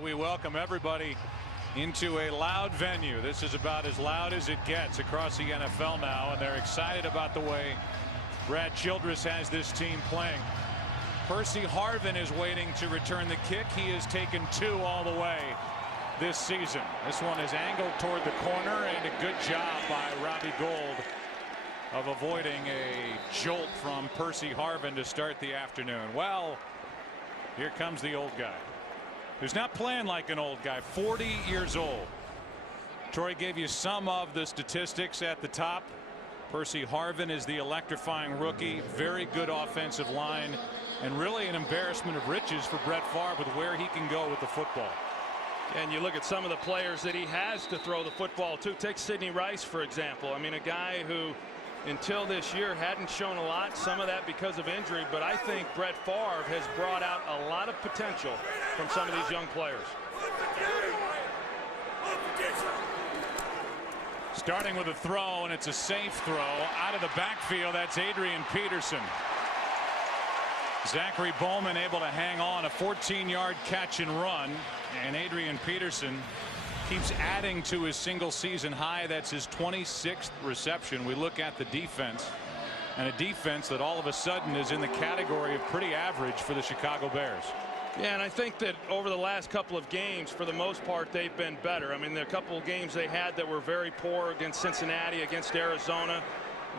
We welcome everybody into a loud venue. This is about as loud as it gets across the NFL now, and they're excited about the way Brad Childress has this team playing. Percy Harvin is waiting to return the kick. He has taken two all the way this season. This one is angled toward the corner, and a good job by Robbie Gould of avoiding a jolt from Percy Harvin to start the afternoon. Well, here comes the old guy, who's not playing like an old guy, 40 years old. Troy gave you some of the statistics at the top. Percy Harvin is the electrifying rookie, very good offensive line, and really an embarrassment of riches for Brett Favre with where he can go with the football. And you look at some of the players that he has to throw the football to. Take Sidney Rice, for example. I mean, a guy who until this year hadn't shown a lot, some of that because of injury, but I think Brett Favre has brought out a lot of potential from some of these young players. Starting with a throw, and it's a safe throw out of the backfield. That's Adrian Peterson. Zachary Bowman able to hang on, a 14-yard catch and run, and Adrian Peterson keeps adding to his single season high. That's his 26th reception. We look at the defense, and a defense that all of a sudden is in the category of pretty average for the Chicago Bears. Yeah, and I think that over the last couple of games, for the most part, they've been better. I mean, the couple of games they had that were very poor against Cincinnati, against Arizona.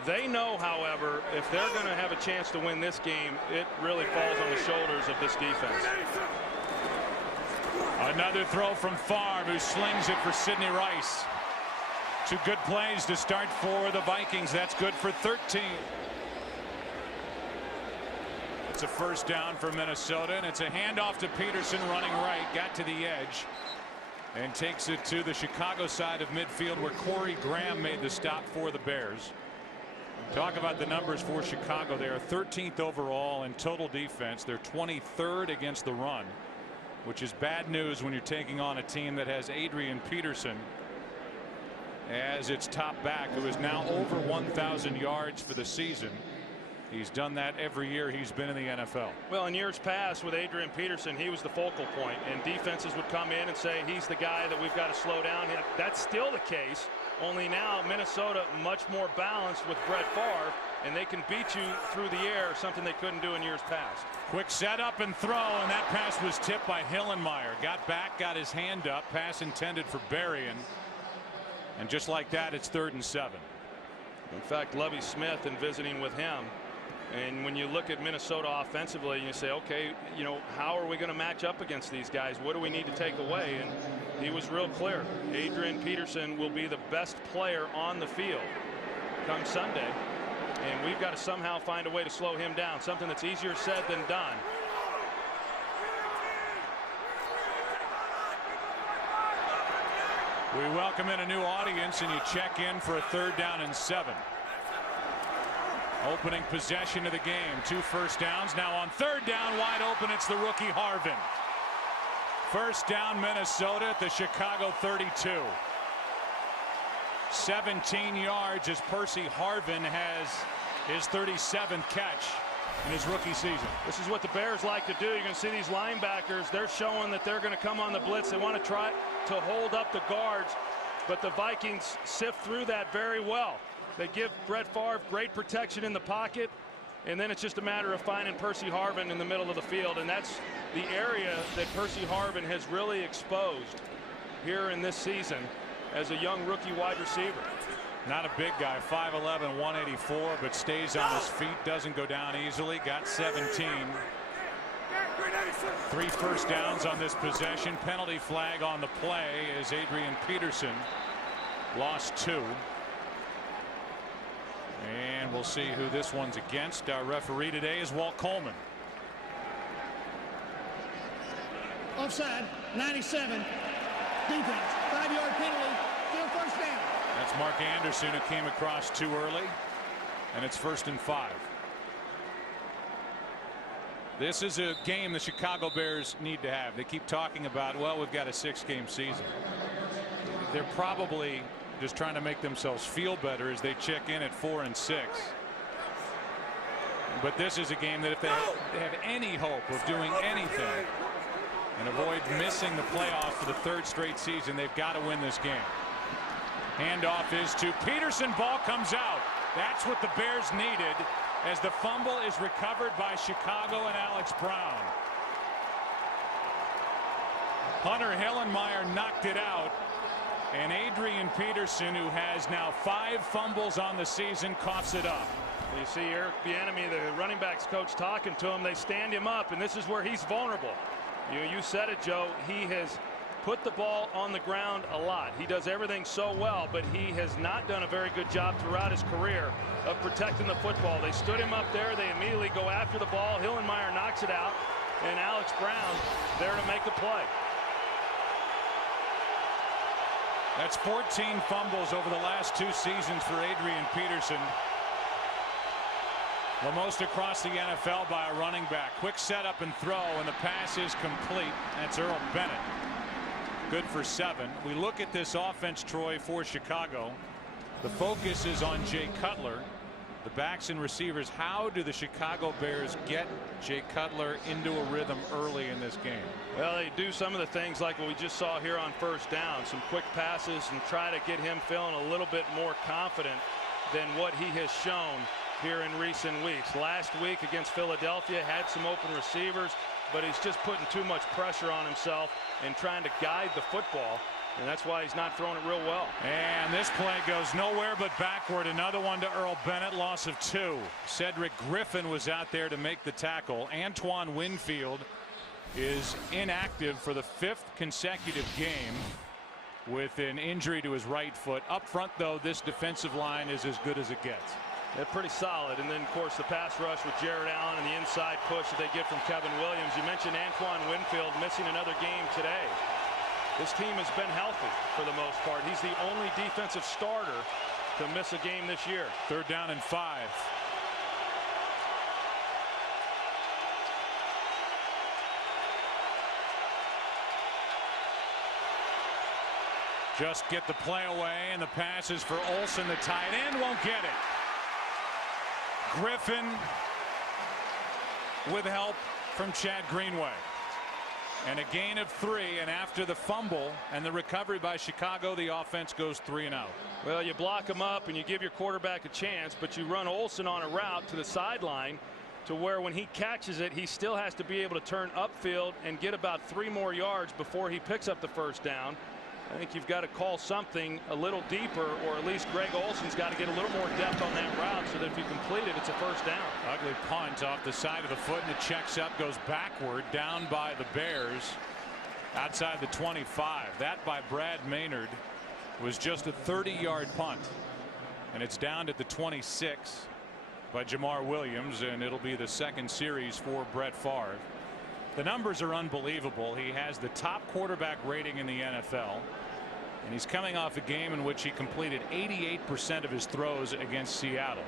They know, however, if they're going to have a chance to win this game, it really falls on the shoulders of this defense. Another throw from Favre, who slings it for Sidney Rice. Two good plays to start for the Vikings. That's good for 13. It's a first down for Minnesota, and it's a handoff to Peterson running right. Got to the edge and takes it to the Chicago side of midfield, where Corey Graham made the stop for the Bears. Talk about the numbers for Chicago. They are 13th overall in total defense. They're 23rd against the run, which is bad news when you're taking on a team that has Adrian Peterson as its top back, who is now over 1,000 yards for the season. He's done that every year he's been in the NFL. Well, in years past with Adrian Peterson, he was the focal point, and defenses would come in and say he's the guy that we've got to slow down. That's still the case, only now Minnesota much more balanced with Brett Favre, and they can beat you through the air, something they couldn't do in years past. Quick setup and throw, and that pass was tipped by Hillenmeyer. Got back, got his hand up, pass intended for Berrien, and just like that, it's 3rd and 7. In fact, Lovie Smith, in visiting with him, and when you look at Minnesota offensively, you say, okay, you know, how are we going to match up against these guys? What do we need to take away? And he was real clear. Adrian Peterson will be the best player on the field come Sunday, and we've got to somehow find a way to slow him down, something that's easier said than done. We welcome in a new audience, and you check in for a 3rd down and 7. Opening possession of the game. 2 first downs. Now on 3rd down, wide open, it's the rookie Harvin. First down, Minnesota at the Chicago 32. 17 yards as Percy Harvin has his 37th catch in his rookie season. This is what the Bears like to do. You're going to see these linebackers. They're showing that they're going to come on the blitz. They want to try to hold up the guards, but the Vikings sift through that very well. They give Brett Favre great protection in the pocket, and then it's just a matter of finding Percy Harvin in the middle of the field, and that's the area that Percy Harvin has really exposed here in this season as a young rookie wide receiver. Not a big guy, 5'11", 184, but stays on his feet, doesn't go down easily. Got 17. 3 first downs on this possession. Penalty flag on the play as Adrian Peterson lost 2. And we'll see who this one's against. Our referee today is Walt Coleman. Offside, 97. Defense, 5-yard penalty, still first down. That's Mark Anderson, who came across too early, and it's 1st and 5. This is a game the Chicago Bears need to have. They keep talking about, well, we've got a 6-game season. They're probably just trying to make themselves feel better as they check in at 4 and 6. But this is a game that if they have any hope of doing anything, and avoid missing the playoffs for the third straight season. They've got to win this game. Handoff is to Peterson. Ball comes out. That's what the Bears needed, as the fumble is recovered by Chicago and Alex Brown. Hunter Hillenmeyer knocked it out, and Adrian Peterson, who has now 5 fumbles on the season, coughs it up. You see Eric Bieniemy, the running backs coach, talking to him. They stand him up, and this is where he's vulnerable. You said it, Joe. He has put the ball on the ground a lot. He does everything so well, but he has not done a very good job throughout his career of protecting the football. They stood him up there. They immediately go after the ball. Hillenmeyer knocks it out, and Alex Brown there to make the play. That's 14 fumbles over the last 2 seasons for Adrian Peterson. The most across the NFL by a running back. Quick setup and throw, and the pass is complete. That's Earl Bennett. Good for 7. We look at this offense, Troy, for Chicago. The focus is on Jay Cutler. The backs and receivers. How do the Chicago Bears get Jay Cutler into a rhythm early in this game? Well, they do some of the things like what we just saw here on first down. Some quick passes and try to get him feeling a little bit more confident than what he has shown here in recent weeks. Last week against Philadelphia, had some open receivers, but he's just putting too much pressure on himself and trying to guide the football, and that's why he's not throwing it real well. And this play goes nowhere but backward. Another one to Earl Bennett. Loss of 2. Cedric Griffin was out there to make the tackle. Antoine Winfield is inactive for the 5th consecutive game with an injury to his right foot. Up front, though, this defensive line is as good as it gets. They're pretty solid. And then, of course, the pass rush with Jared Allen and the inside push that they get from Kevin Williams. You mentioned Antoine Winfield missing another game today. This team has been healthy for the most part. He's the only defensive starter to miss a game this year. 3rd down and 5. Just get the play away, and the pass is for Olsen. The tight end won't get it. Griffin with help from Chad Greenway. And a gain of 3, and after the fumble and the recovery by Chicago, the offense goes 3 and out. Well, you block him up and you give your quarterback a chance, but you run Olsen on a route to the sideline to where when he catches it, he still has to be able to turn upfield and get about 3 more yards before he picks up the first down. I think you've got to call something a little deeper, or at least Greg Olsen's got to get a little more depth on that route so that if you complete it, it's a first down. Ugly punt off the side of the foot, and it checks up, goes backward, down by the Bears outside the 25. That by Brad Maynard was just a 30-yard punt, and it's down at the 26 by Jamar Williams, and it'll be the 2nd series for Brett Favre. The numbers are unbelievable. He has the top quarterback rating in the NFL, and he's coming off a game in which he completed 88% of his throws against Seattle.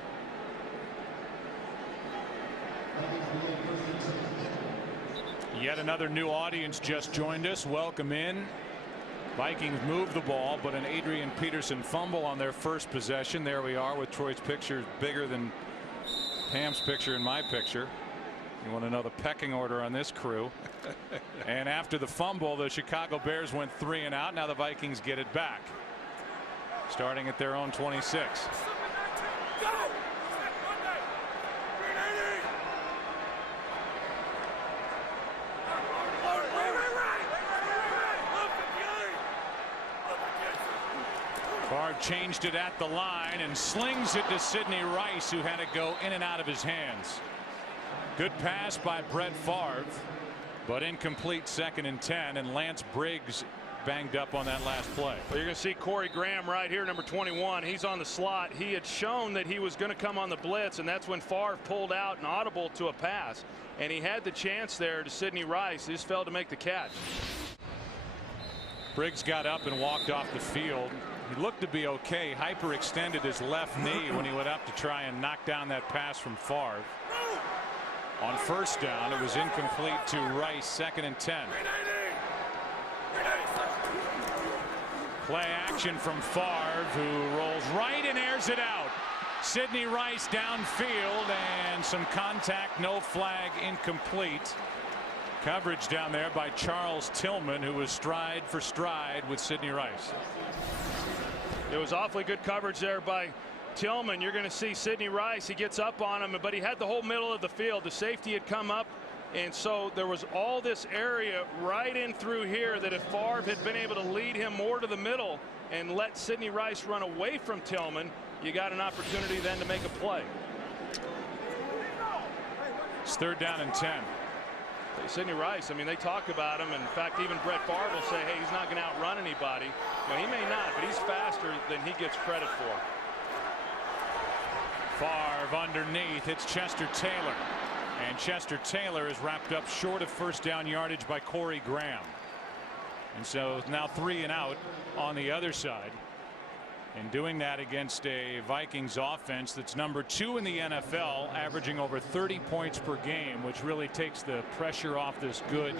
Yet another new audience just joined us. Welcome in. Vikings move the ball, but an Adrian Peterson fumble on their first possession. There we are with Troy's picture bigger than Pam's picture and my picture. You want to know the pecking order on this crew. And after the fumble, the Chicago Bears went 3 and out. Now the Vikings get it back, starting at their own 26. Favre changed it at the line and slings it to Sidney Rice, who had it go in and out of his hands. Good pass by Brett Favre, but incomplete. 2nd and 10, and Lance Briggs banged up on that last play. Well, you're going to see Corey Graham right here, number 21. He's on the slot. He had shown that he was going to come on the blitz, and that's when Favre pulled out and audible to a pass, and he had the chance there to Sidney Rice. He just failed to make the catch. Briggs got up and walked off the field. He looked to be okay. Hyperextended his left knee when he went up to try and knock down that pass from Favre. On first down, it was incomplete to Rice. 2nd and 10. Play action from Favre, who rolls right and airs it out. Sidney Rice downfield, and some contact, no flag, incomplete. Coverage down there by Charles Tillman, who was stride for stride with Sidney Rice. It was awfully good coverage there by Tillman. You're going to see Sidney Rice. He gets up on him, but he had the whole middle of the field. The safety had come up, and so there was all this area right in through here that if Favre had been able to lead him more to the middle and let Sidney Rice run away from Tillman, you got an opportunity then to make a play. It's 3rd down and 10. Sidney Rice, I mean, they talk about him. In fact, even Brett Favre will say, hey, he's not going to outrun anybody. Well, he may not, but he's faster than he gets credit for. Favre underneath. It's Chester Taylor. And Chester Taylor is wrapped up short of 1st down yardage by Corey Graham. And so now 3 and out on the other side. And doing that against a Vikings offense that's number 2 in the NFL, averaging over 30 points per game, which really takes the pressure off this good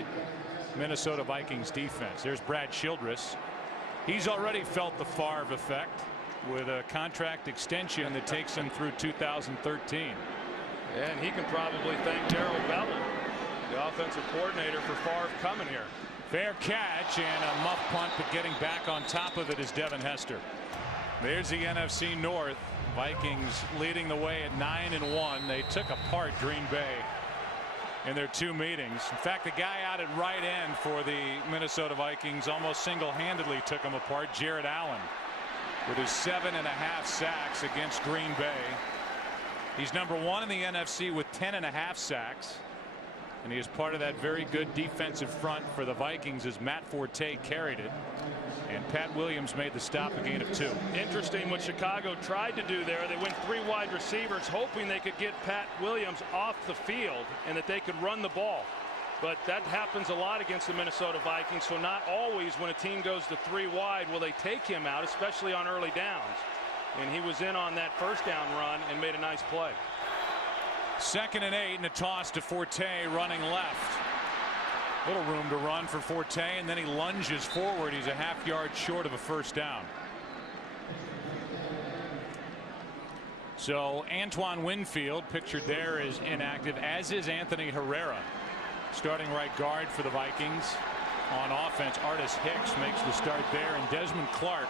Minnesota Vikings defense. There's Brad Childress. He's already felt the Favre effect with a contract extension that takes him through 2013. And he can probably thank Darrell Bevell, the offensive coordinator, for Favre coming here. Fair catch and a muff punt, but getting back on top of it is Devin Hester. There's the NFC North. Vikings leading the way at 9-1. They took apart Green Bay in their 2 meetings. In fact, the guy out at right end for the Minnesota Vikings almost single-handedly took them apart, Jared Allen, with his 7.5 sacks against Green Bay. He's number 1 in the NFC with 10.5 sacks. And he is part of that very good defensive front for the Vikings as Matt Forte carried it. And Pat Williams made the stop, a gain of 2. Interesting what Chicago tried to do there. They went 3 wide receivers hoping they could get Pat Williams off the field and that they could run the ball. But that happens a lot against the Minnesota Vikings. So not always when a team goes to 3 wide will they take him out, especially on early downs. And he was in on that 1st down run and made a nice play. 2nd and 8 and a toss to Forte running left. Little room to run for Forte, and then he lunges forward. He's a half-yard short of a 1st down. So Antoine Winfield, pictured there, is inactive, as is Anthony Herrera, starting right guard for the Vikings. On offense, Artis Hicks makes the start there, and Desmond Clark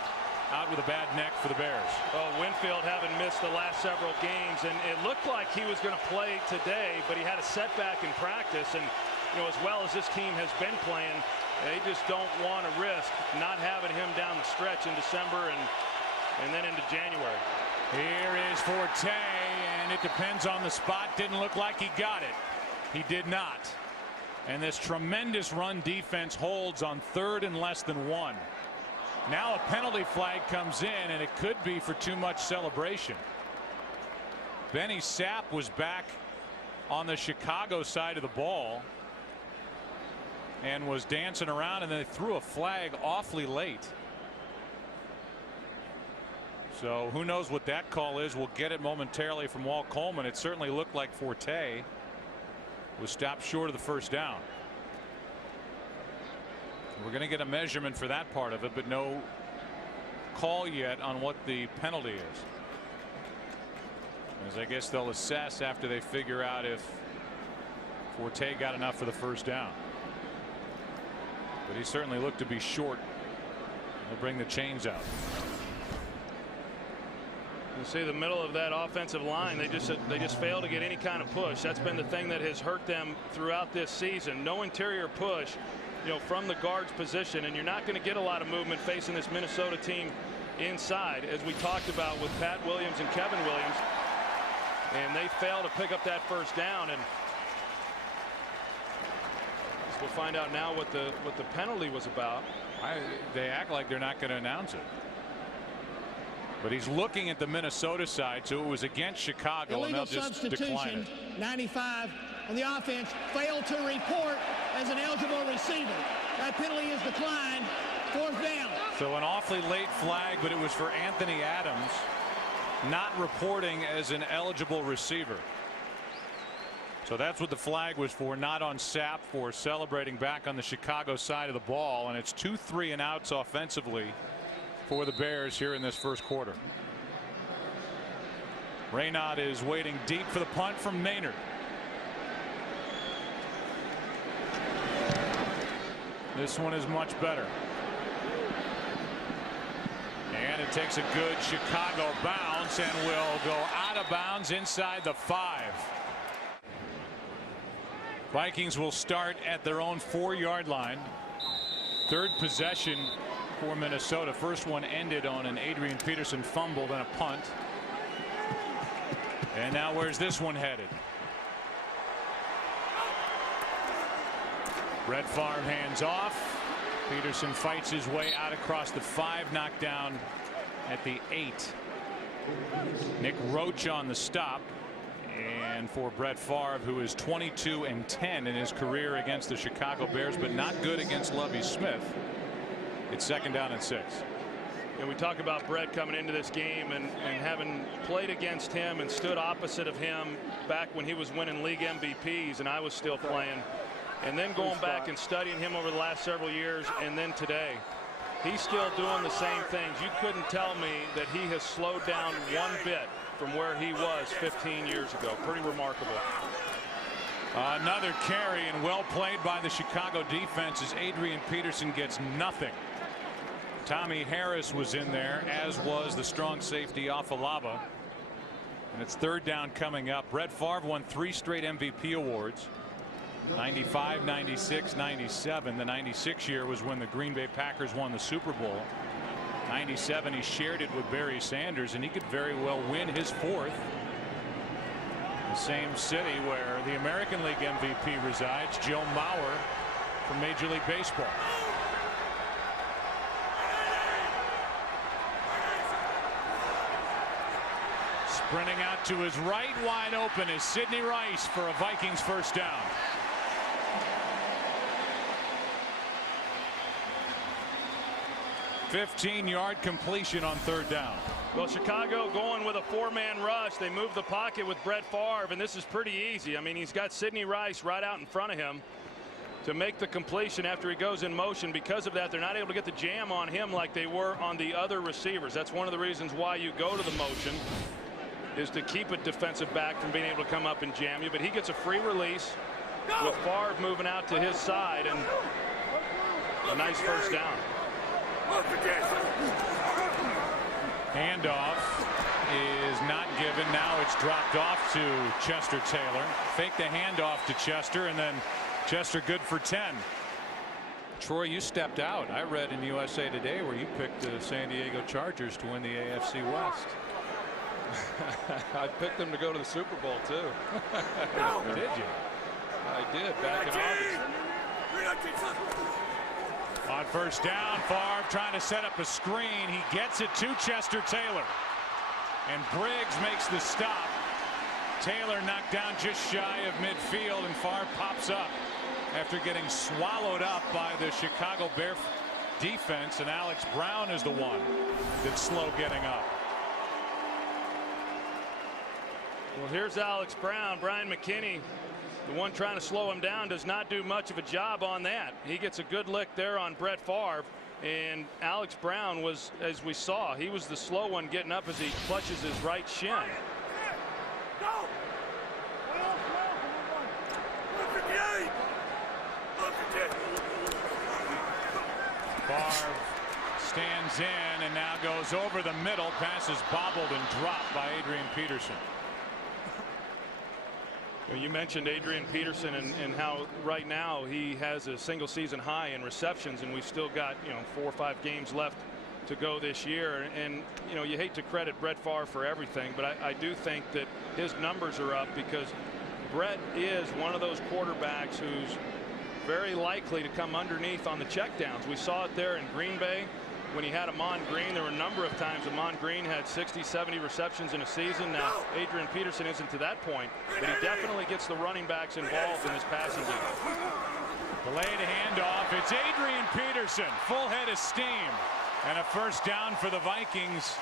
out with a bad neck for the Bears. Well, Winfield having missed the last several games, and it looked like he was going to play today, but he had a setback in practice. And you know, as well as this team has been playing, they just don't want to risk not having him down the stretch in December and then into January. Here is Forte, and it depends on the spot. Didn't look like he got it. He did not. And this tremendous run defense holds on 3rd and less than 1. Now a penalty flag comes in, and it could be for too much celebration. Benny Sapp was back on the Chicago side of the ball and was dancing around, and then they threw a flag awfully late. So who knows what that call is. We'll get it momentarily from Walt Coleman. It certainly looked like Forte was stopped short of the 1st down. We're going to get a measurement for that part of it, but no call yet on what the penalty is, as I guess they'll assess after they figure out if Forte got enough for the 1st down. But he certainly looked to be short. They'll bring the chains out. You see the middle of that offensive line, they just fail to get any kind of push. That's been the thing that has hurt them throughout this season. No interior push, you know, from the guard's position, and you're not going to get a lot of movement facing this Minnesota team inside, as we talked about with Pat Williams and Kevin Williams, and they fail to pick up that 1st down. And we'll find out now what the penalty was about. They act like they're not going to announce it. But he's looking at the Minnesota side, so it was against Chicago, and they'll just decline it. 95 on the offense, failed to report as an eligible receiver. That penalty is declined. 4th down. So an awfully late flag, but it was for Anthony Adams, not reporting as an eligible receiver. So that's what the flag was for, not on Sapp for celebrating back on the Chicago side of the ball. And it's 2 3-and-outs offensively for the Bears here in this 1st quarter. Raynaud is waiting deep for the punt from Maynard. This one is much better. And it takes a good Chicago bounce and will go out of bounds inside the 5. Vikings will start at their own 4-yard line. Third possession for Minnesota. First one ended on an Adrian Peterson fumble, then a punt. And now where's this one headed? Brett Favre hands off. Peterson fights his way out across the 5, knocked down at the 8. Nick Roach on the stop. And for Brett Favre, who is 22-10 in his career against the Chicago Bears, but not good against Lovie Smith, it's 2nd down and 6. And we talk about Brett coming into this game and having played against him and stood opposite of him back when he was winning league MVPs and I was still playing. And then going back and studying him over the last several years, and then today, he's still doing the same things. You couldn't tell me that he has slowed down one bit from where he was 15 years ago. Pretty remarkable. Another carry, and well played by the Chicago defense as Adrian Peterson gets nothing. Tommy Harris was in there, as was the strong safety Afalava. And it's 3rd down coming up. Brett Favre won 3 straight MVP awards. 95, 96, 97. The 96 year was when the Green Bay Packers won the Super Bowl. 97, he shared it with Barry Sanders, and he could very well win his 4th. The same city where the American League MVP resides, Joe Mauer from Major League Baseball. Sprinting out to his right, wide open, is Sidney Rice for a Vikings 1st down. "15-yard completion on 3rd down. Well, Chicago going with a 4-man rush. They move the pocket with Brett Favre, and this is pretty easy. I mean, he's got Sidney Rice right out in front of him to make the completion after he goes in motion. Because of that, they're not able to get the jam on him like they were on the other receivers. That's one of the reasons why you go to the motion, is to keep a defensive back from being able to come up and jam you. But he gets a free release with Favre moving out to his side, and a nice 1st down. Handoff is not given. Now it's dropped off to Chester Taylor. Fake the handoff to Chester, and then Chester good for 10. Troy, you stepped out. I read in USA Today where you picked the San Diego Chargers to win the AFC West. I picked them to go to the Super Bowl too. Did you? I did, back in August. On 1st down, Favre trying to set up a screen. He gets it to Chester Taylor, and Briggs makes the stop. Taylor knocked down just shy of midfield, and Favre pops up after getting swallowed up by the Chicago Bear defense, and Alex Brown is the one that's slow getting up. Well, here's Alex Brown. Brian McKinney, the one trying to slow him down, does not do much of a job on that. He gets a good lick there on Brett Favre, and Alex Brown was, as we saw, he was the slow one getting up as he clutches his right shin. Favre stands in and now goes over the middle. Pass is bobbled and dropped by Adrian Peterson. You mentioned Adrian Peterson and how right now he has a single season high in receptions, and we've still got 4 or 5 games left to go this year. And you hate to credit Brett Favre for everything, but I do think that his numbers are up because Brett is one of those quarterbacks who's very likely to come underneath on the checkdowns. We saw it there in Green Bay when he had Amon Green. There were a number of times Amon Green had 60, 70 receptions in a season. Now Adrian Peterson isn't to that point, but he definitely gets the running backs involved in this passing game. Delayed handoff. It's Adrian Peterson, full head of steam, and a 1st down for the Vikings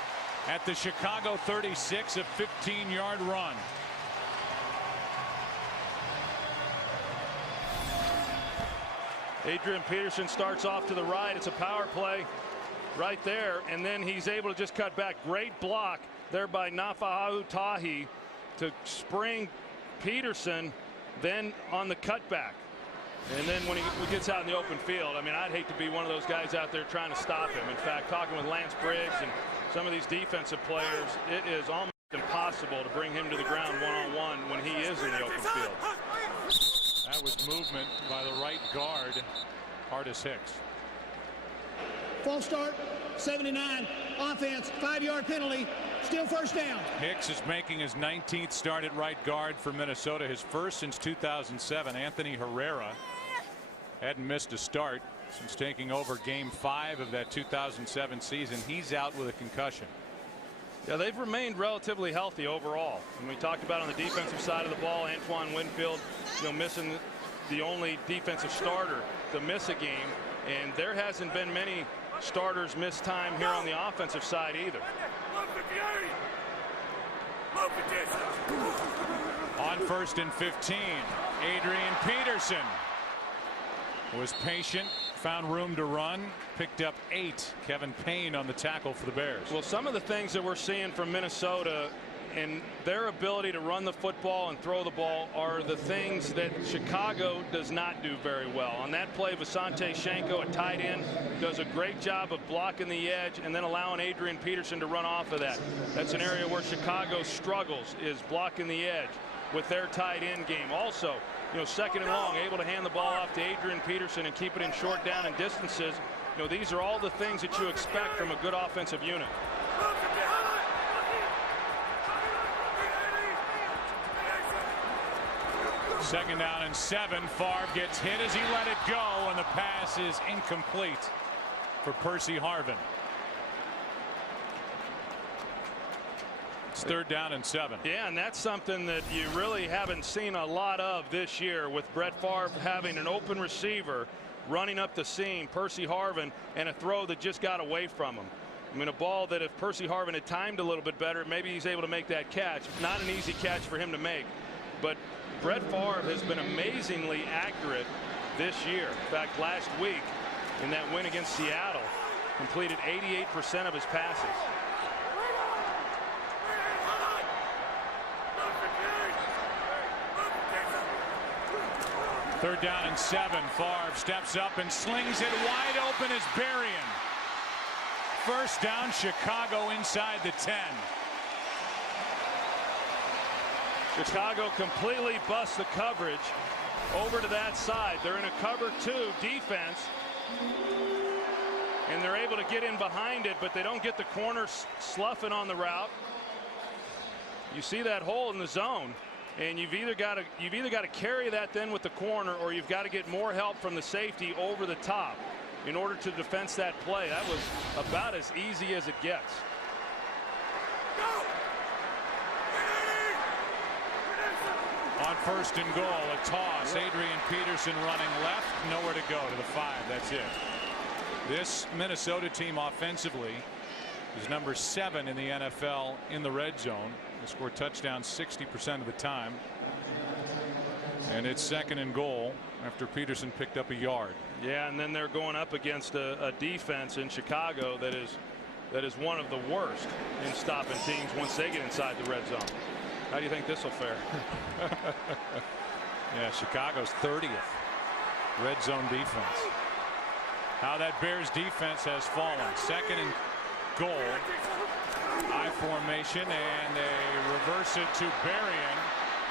at the Chicago 36, a 15-yard run. Adrian Peterson starts off to the right. It's a power play right there, and then he's able to just cut back. Great block there by Nafa'au Tahi to spring Peterson then on the cutback. And then when he gets out in the open field, I mean, I'd hate to be one of those guys out there trying to stop him. In fact, talking with Lance Briggs and some of these defensive players, it is almost impossible to bring him to the ground one-on-one when he is in the open field. That was movement by the right guard, Artis Hicks. False start, 79. Offense, 5-yard penalty. Still first down. Hicks is making his 19th start at right guard for Minnesota, his first since 2007. Anthony Herrera hadn't missed a start since taking over game 5 of that 2007 season. He's out with a concussion. Yeah, they've remained relatively healthy overall. And we talked about on the defensive side of the ball, Antoine Winfield, missing the only defensive starter to miss a game. And there hasn't been many starters miss time here on the offensive side either. On 1st and 15, Adrian Peterson was patient, found room to run, picked up 8. Kevin Payne on the tackle for the Bears. Well, some of the things that we're seeing from Minnesota and their ability to run the football and throw the ball are the things that Chicago does not do very well. On that play, Visante Shenko, a tight end, does a great job of blocking the edge and then allowing Adrian Peterson to run off of that. That's an area where Chicago struggles, is blocking the edge with their tight end game. Also, second and long, able to hand the ball off to Adrian Peterson and keep it in short down and distances. These are all the things that you expect from a good offensive unit. Second down and 7. Favre gets hit as he let it go, and the pass is incomplete for Percy Harvin. It's 3rd down and 7. Yeah, and that's something that you really haven't seen a lot of this year, with Brett Favre having an open receiver running up the seam, Percy Harvin, and a throw that just got away from him. I mean, a ball that if Percy Harvin had timed a little bit better, maybe he's able to make that catch. Not an easy catch for him to make, but Brett Favre has been amazingly accurate this year. In fact, last week in that win against Seattle, completed 88% of his passes. Third down and 7. Favre steps up and slings it wide open as Berrien. First down, Chicago inside the 10. Chicago completely busts the coverage over to that side. They're in a cover 2 defense, and they're able to get in behind it, but they don't get the corner sloughing on the route. You see that hole in the zone, and you've either got to carry that then with the corner, or you've got to get more help from the safety over the top in order to defense that play. That was about as easy as it gets. On 1st and goal, a toss. Adrian Peterson running left, nowhere to go to the 5. That's it. This Minnesota team offensively is number 7 in the NFL in the red zone. They score touchdowns 60% of the time. And it's 2nd and goal after Peterson picked up a yard. Yeah, and then they're going up against a defense in Chicago that is one of the worst in stopping teams once they get inside the red zone. How do you think this will fare? Yeah, Chicago's 30th red zone defense. How that Bears defense has fallen. 2nd and goal. I formation, and they reverse it to Berrien.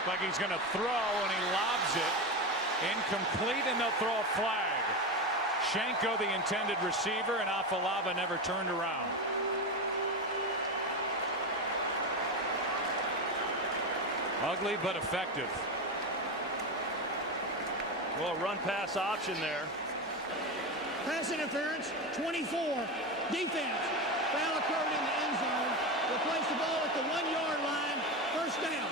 Like he's going to throw, and he lobs it. Incomplete, and they'll throw a flag. Shenko, the intended receiver, and Afalava never turned around. Ugly but effective. Well, run pass option there. Pass interference, 24. Defense. Foul occurred in the end zone. Will place the ball at the 1-yard line. First down.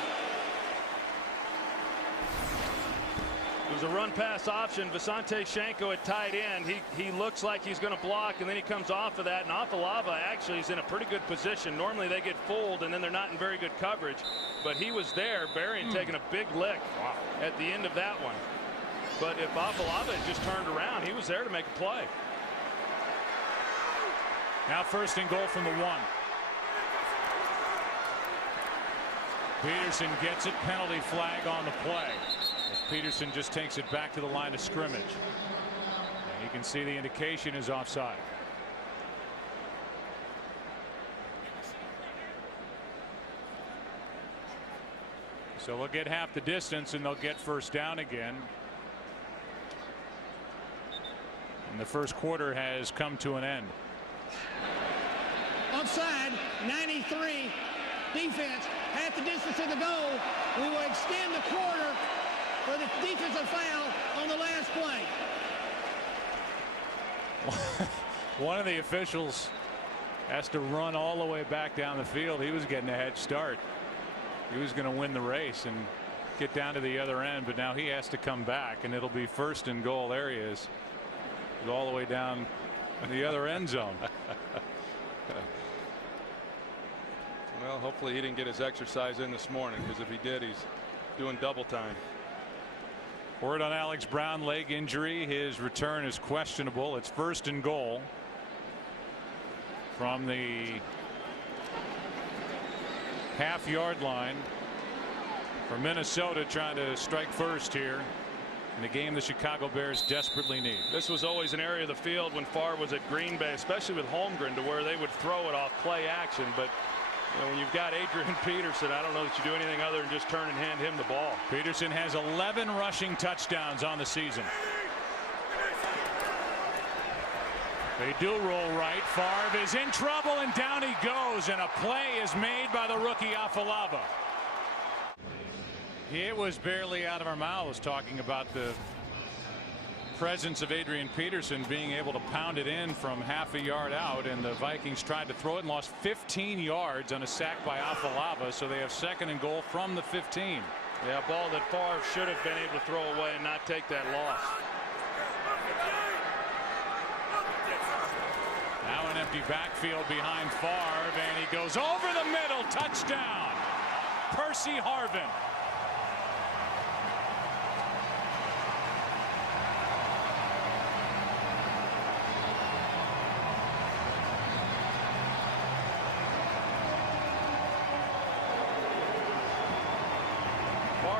It was a run pass option. Visante Shenko at tight end. He looks like he's going to block, and then he comes off of that, and Afalava actually is in a pretty good position. Normally they get fooled and then they're not in very good coverage, but he was there. Berrien taking a big lick at the end of that one. But if Afalava had just turned around, he was there to make a play. Now 1st and goal from the 1. Peterson gets it. Penalty flag on the play. The Peterson just takes it back to the line of scrimmage. And you can see the indication is offside. So we'll get half the distance and they'll get first down again. And the first quarter has come to an end. Offside, 93. Defense, half the distance to the goal. We will extend the quarter for the defensive foul on the last play. One of the officials has to run all the way back down the field. He was getting a head start. He was going to win the race and get down to the other end, but now he has to come back, and it'll be first and goal areas all the way down the other end zone. Well, hopefully he didn't get his exercise in this morning, because if he did, he's doing double time. Word on Alex Brown, leg injury. His return is questionable. It's first and goal from the half-yard line for Minnesota, trying to strike first here in a game the Chicago Bears desperately need. This was always an area of the field when Favre was at Green Bay, especially with Holmgren, to where they would throw it off play action. But when you've got Adrian Peterson, I don't know that you do anything other than just turn and hand him the ball. Peterson has 11 rushing touchdowns on the season. They do roll right. Favre is in trouble, and down he goes, and a play is made by the rookie Afalava. It was barely out of our mouths talking about the presence of Adrian Peterson being able to pound it in from half a yard out, and the Vikings tried to throw it and lost 15 yards on a sack by Afalava, so they have second and goal from the 15. Yeah, a ball that Favre should have been able to throw away and not take that loss. Now an empty backfield behind Favre, and he goes over the middle. Touchdown, Percy Harvin.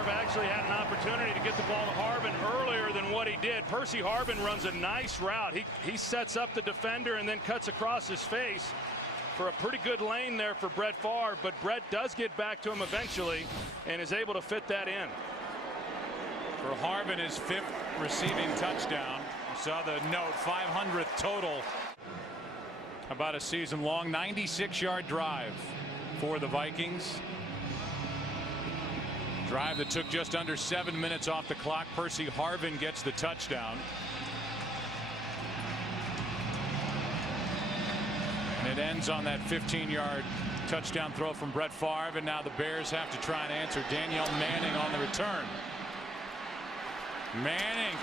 Actually had an opportunity to get the ball to Harvin earlier than what he did. Percy Harvin runs a nice route. He sets up the defender and then cuts across his face for a pretty good lane there for Brett Favre, but Brett does get back to him eventually and is able to fit that in. For Harvin, his 5th receiving touchdown. You saw the note, 500th total. About a season-long 96-yard drive for the Vikings. Drive that took just under 7 minutes off the clock. Percy Harvin gets the touchdown. And it ends on that 15-yard touchdown throw from Brett Favre, and now the Bears have to try and answer. Danielle Manning on the return. Manning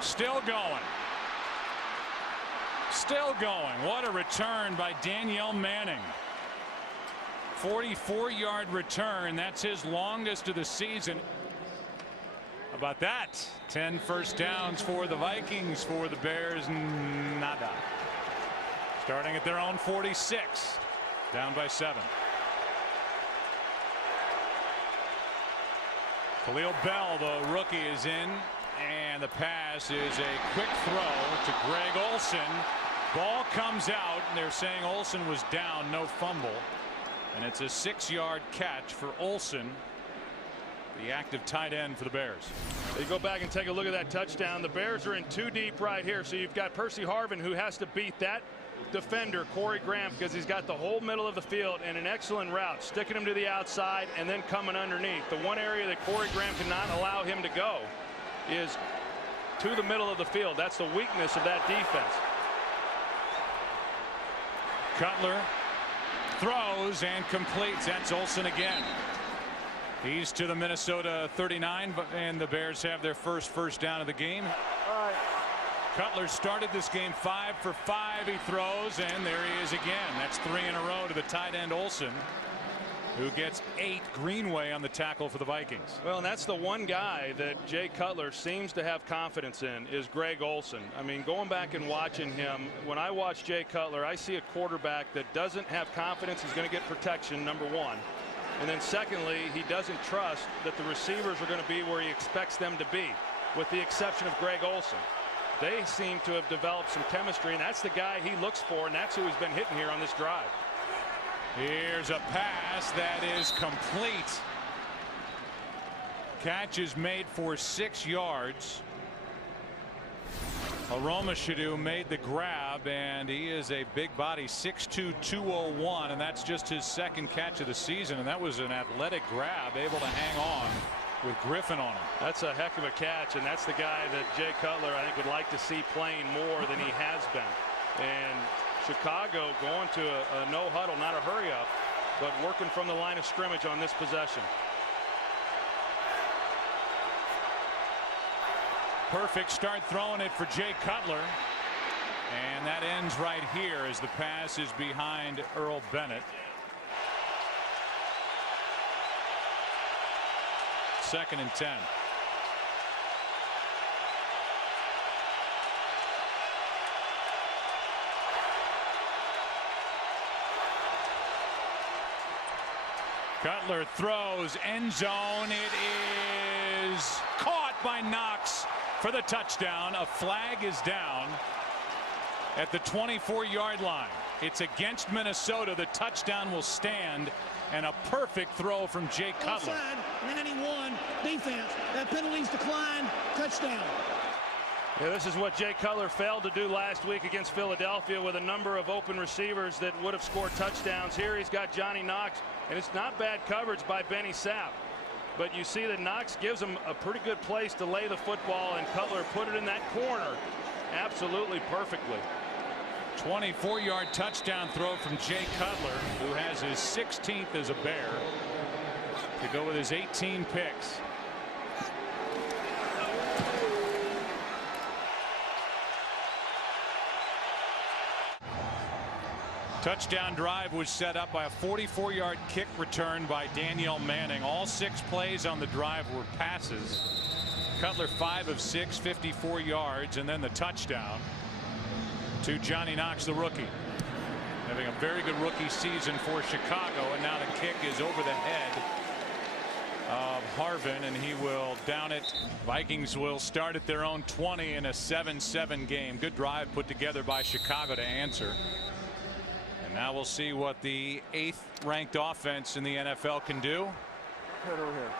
still going. Still going. What a return by Danielle Manning. 44-yard return. That's his longest of the season. How about that? 10 first downs for the Vikings. For the Bears, nada. Starting at their own 46. Down by 7. Khalil Bell, the rookie, is in. And the pass is a quick throw to Greg Olsen. Ball comes out. And they're saying Olsen was down. No fumble. And it's a 6-yard catch for Olsen, the active tight end for the Bears. You go back and take a look at that touchdown. The Bears are in 2 deep right here. So you've got Percy Harvin, who has to beat that defender, Corey Graham, because he's got the whole middle of the field and an excellent route, sticking him to the outside and then coming underneath. The one area that Corey Graham cannot allow him to go is to the middle of the field. That's the weakness of that defense. Cutler throws and completes. That's Olsen again. He's to the Minnesota 39, and the Bears have their first down of the game. All right. Cutler started this game 5 for 5. He throws, and there he is again. That's 3 in a row to the tight end Olsen, who gets 8. Greenway on the tackle for the Vikings. Well, and that's the one guy that Jay Cutler seems to have confidence in, is Greg Olsen. I mean, going back and watching him, when I watch Jay Cutler, I see a quarterback that doesn't have confidence. He's going to get protection, number one. And then secondly, he doesn't trust that the receivers are going to be where he expects them to be, with the exception of Greg Olsen. They seem to have developed some chemistry, and that's the guy he looks for, and that's who he's been hitting here on this drive. Here's a pass that is complete. Catch is made for 6 yards. Aromashadu made the grab, and he is a big body, 6'2", 201, and that's just his second catch of the season, and that was an athletic grab, able to hang on with Griffin on him. That's a heck of a catch, and that's the guy that Jay Cutler, I think, would like to see playing more than he has been. And Chicago going to a no huddle, not a hurry up, but working from the line of scrimmage on this possession. Perfect start throwing it for Jay Cutler, and that ends right here as the pass is behind Earl Bennett. Second and 10. Cutler throws, end zone. It is caught by Knox for the touchdown. A flag is down at the 24-yard line. It's against Minnesota. The touchdown will stand, and a perfect throw from Jay Cutler. Offside, 91 defense. That penalties decline. Touchdown. Yeah, this is what Jay Cutler failed to do last week against Philadelphia with a number of open receivers that would have scored touchdowns. Here he's got Johnny Knox, and it's not bad coverage by Benny Sapp. But you see that Knox gives him a pretty good place to lay the football, and Cutler put it in that corner absolutely perfectly. 24-yard touchdown throw from Jay Cutler, who has his 16th as a Bear, to go with his 18 picks. Touchdown drive was set up by a 44-yard kick return by Danielle Manning. All 6 plays on the drive were passes. Cutler 5 of 6, 54 yards, and then the touchdown to Johnny Knox, the rookie. Having a very good rookie season for Chicago, and now the kick is over the head of Harvin, and he will down it. Vikings will start at their own 20 in a 7-7 game. Good drive put together by Chicago to answer. And now we'll see what the 8th ranked offense in the NFL can do. Head over here.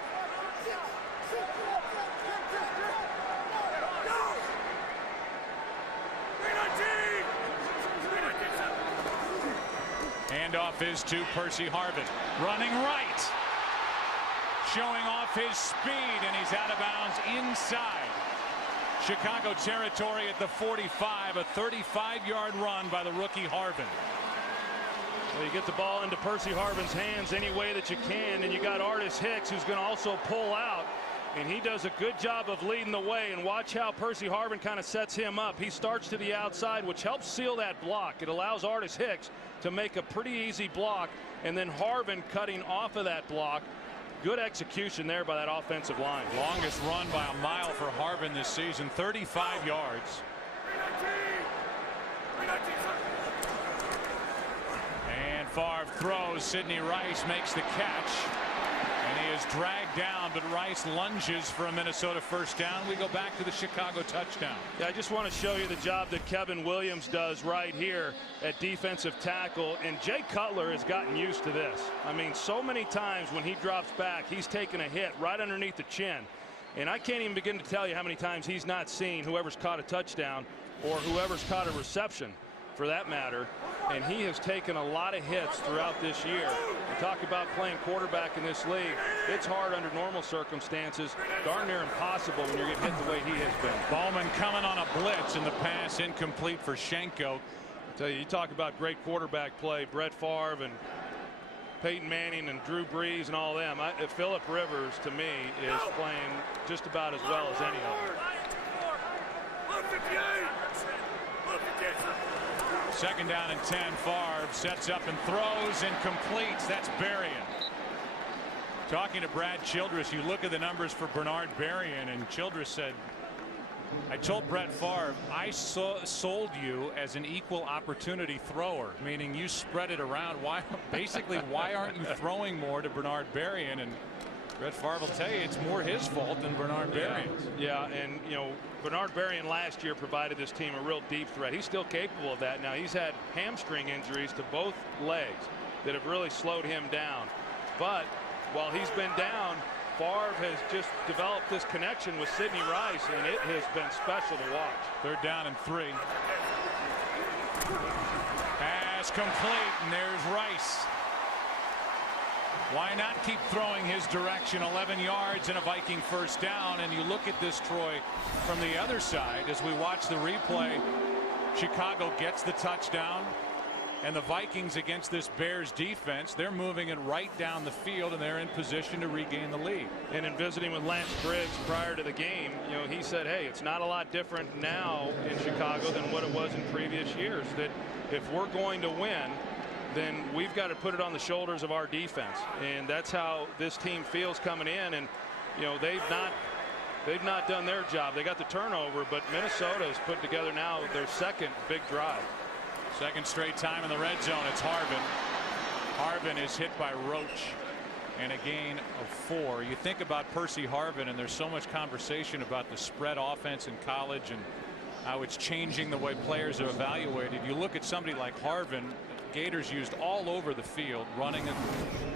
Handoff is to Percy Harvin, running right, showing off his speed, and he's out of bounds inside Chicago territory at the 45. A 35-yard run by the rookie Harvin. Well, you get the ball into Percy Harvin's hands any way that you can, and you got Artis Hicks, who's going to also pull out, and he does a good job of leading the way. And watch how Percy Harvin kind of sets him up. He starts to the outside, which helps seal that block. It allows Artis Hicks to make a pretty easy block, and then Harvin cutting off of that block. Good execution there by that offensive line. Longest run by a mile for Harvin this season, 35 yards. And Favre throws. Sidney Rice makes the catch, and he is dragged down, but Rice lunges for a Minnesota first down. We go back to the Chicago touchdown. Yeah, I just want to show you the job that Kevin Williams does right here at defensive tackle, and Jay Cutler has gotten used to this. I mean, so many times when he drops back, he's taken a hit right underneath the chin, and I can't even begin to tell you how many times he's not seen whoever's caught a touchdown or whoever's caught a reception, for that matter, and he has taken a lot of hits throughout this year. You talk about playing quarterback in this league. It's hard under normal circumstances, darn near impossible when you're getting hit the way he has been. Bowman coming on a blitz, and the pass incomplete for Schenko. I tell you, you talk about great quarterback play, Brett Favre and Peyton Manning and Drew Brees and all them. Phillip Rivers, to me, is playing just about as well as any of them. Second down and 10. Favre sets up and throws and completes. That's Berrien. Talking to Brad Childress, you look at the numbers for Bernard Berrien, and Childress said I told Brett Favre, I sold you as an equal opportunity thrower, meaning you spread it around. Why aren't you throwing more to Bernard Berrien? And Brett Favre will tell you it's more his fault than Bernard Berrien's. Yeah, and you know, Bernard Berrien last year provided this team a real deep threat. He's still capable of that. Now he's had hamstring injuries to both legs that have really slowed him down. But while he's been down, Favre has just developed this connection with Sidney Rice, and it has been special to watch. 3rd down and 3. Pass complete, and there's Rice. Why not keep throwing his direction? 11 yards and a Viking 1st down. And you look at this, Troy, from the other side as we watch the replay. Chicago gets the touchdown. And the Vikings, against this Bears defense, they're moving it right down the field, and they're in position to regain the lead. And in visiting with Lance Briggs prior to the game, you know, he said, hey, it's not a lot different now in Chicago than what it was in previous years. That if we're going to win, then we've got to put it on the shoulders of our defense. And that's how this team feels coming in. And, you know, they've not done their job. They got the turnover, but Minnesota has put together now their 2nd big drive. 2nd straight time in the red zone. It's Harvin. Harvin is hit by Roach, and a gain of 4. You think about Percy Harvin, and there's so much conversation about the spread offense in college and how it's changing the way players are evaluated. You look at somebody like Harvin, Gators used all over the field, running and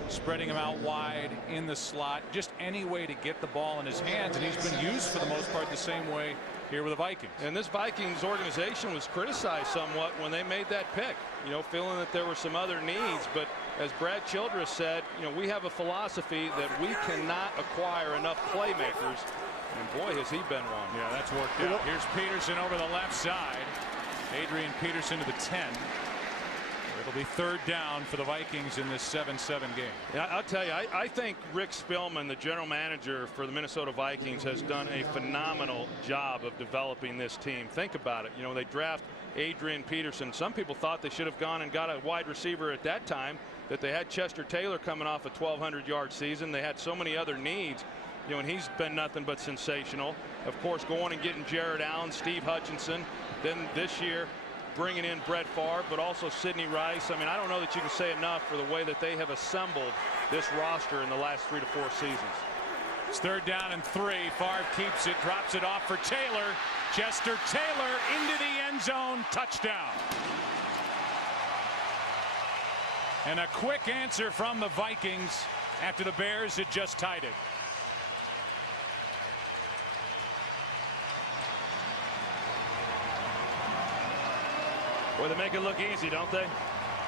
spreading him out wide, in the slot, just any way to get the ball in his hands, and he's been used for the most part the same way here with the Vikings. And this Vikings organization was criticized somewhat when they made that pick, you know, feeling that there were some other needs. But as Brad Childress said, you know, we have a philosophy that we cannot acquire enough playmakers. And boy, has he been one. Yeah, that's worked out. Here's Peterson over the left side. Adrian Peterson to the 10. It'll be 3rd down for the Vikings in this 7-7 game. Yeah, I'll tell you, I think Rick Spielman, the general manager for the Minnesota Vikings, has done a phenomenal job of developing this team. Think about it. You know, they draft Adrian Peterson. Some people thought they should have gone and got a wide receiver at that time, that they had Chester Taylor coming off a 1,200-yard season. They had so many other needs, you know, and he's been nothing but sensational. Of course, going and getting Jared Allen, Steve Hutchinson, then this year bringing in Brett Favre, but also Sidney Rice. I mean, I don't know that you can say enough for the way that they have assembled this roster in the last 3 to 4 seasons. It's 3rd down and 3. Favre keeps it, drops it off for Taylor. Chester Taylor into the end zone. Touchdown. And a quick answer from the Vikings after the Bears had just tied it. Boy, they make it look easy, don't they?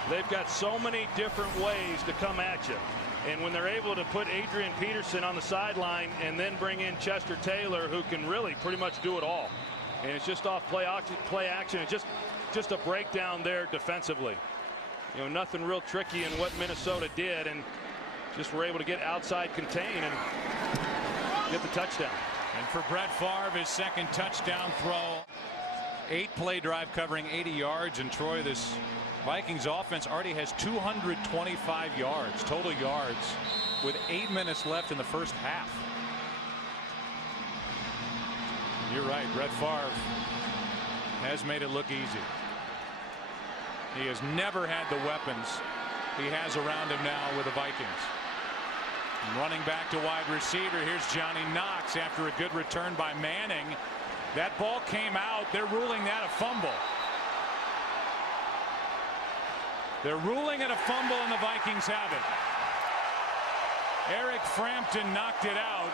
They've got so many different ways to come at you. And when they're able to put Adrian Peterson on the sideline and then bring in Chester Taylor, who can really pretty much do it all. And it's just off play action. It's just a breakdown there defensively. You know, nothing real tricky in what Minnesota did, and just were able to get outside contain and get the touchdown. And for Brett Favre, his 2nd touchdown throw. 8-play drive covering 80 yards. And Troy, this Vikings offense already has 225 yards, total yards, with 8 minutes left in the first half. You're right, Brett Favre has made it look easy. He has never had the weapons he has around him now with the Vikings. And running back to wide receiver, here's Johnny Knox after a good return by Manning. That ball came out. They're ruling that a fumble. They're ruling it a fumble, and the Vikings have it. Eric Frampton knocked it out,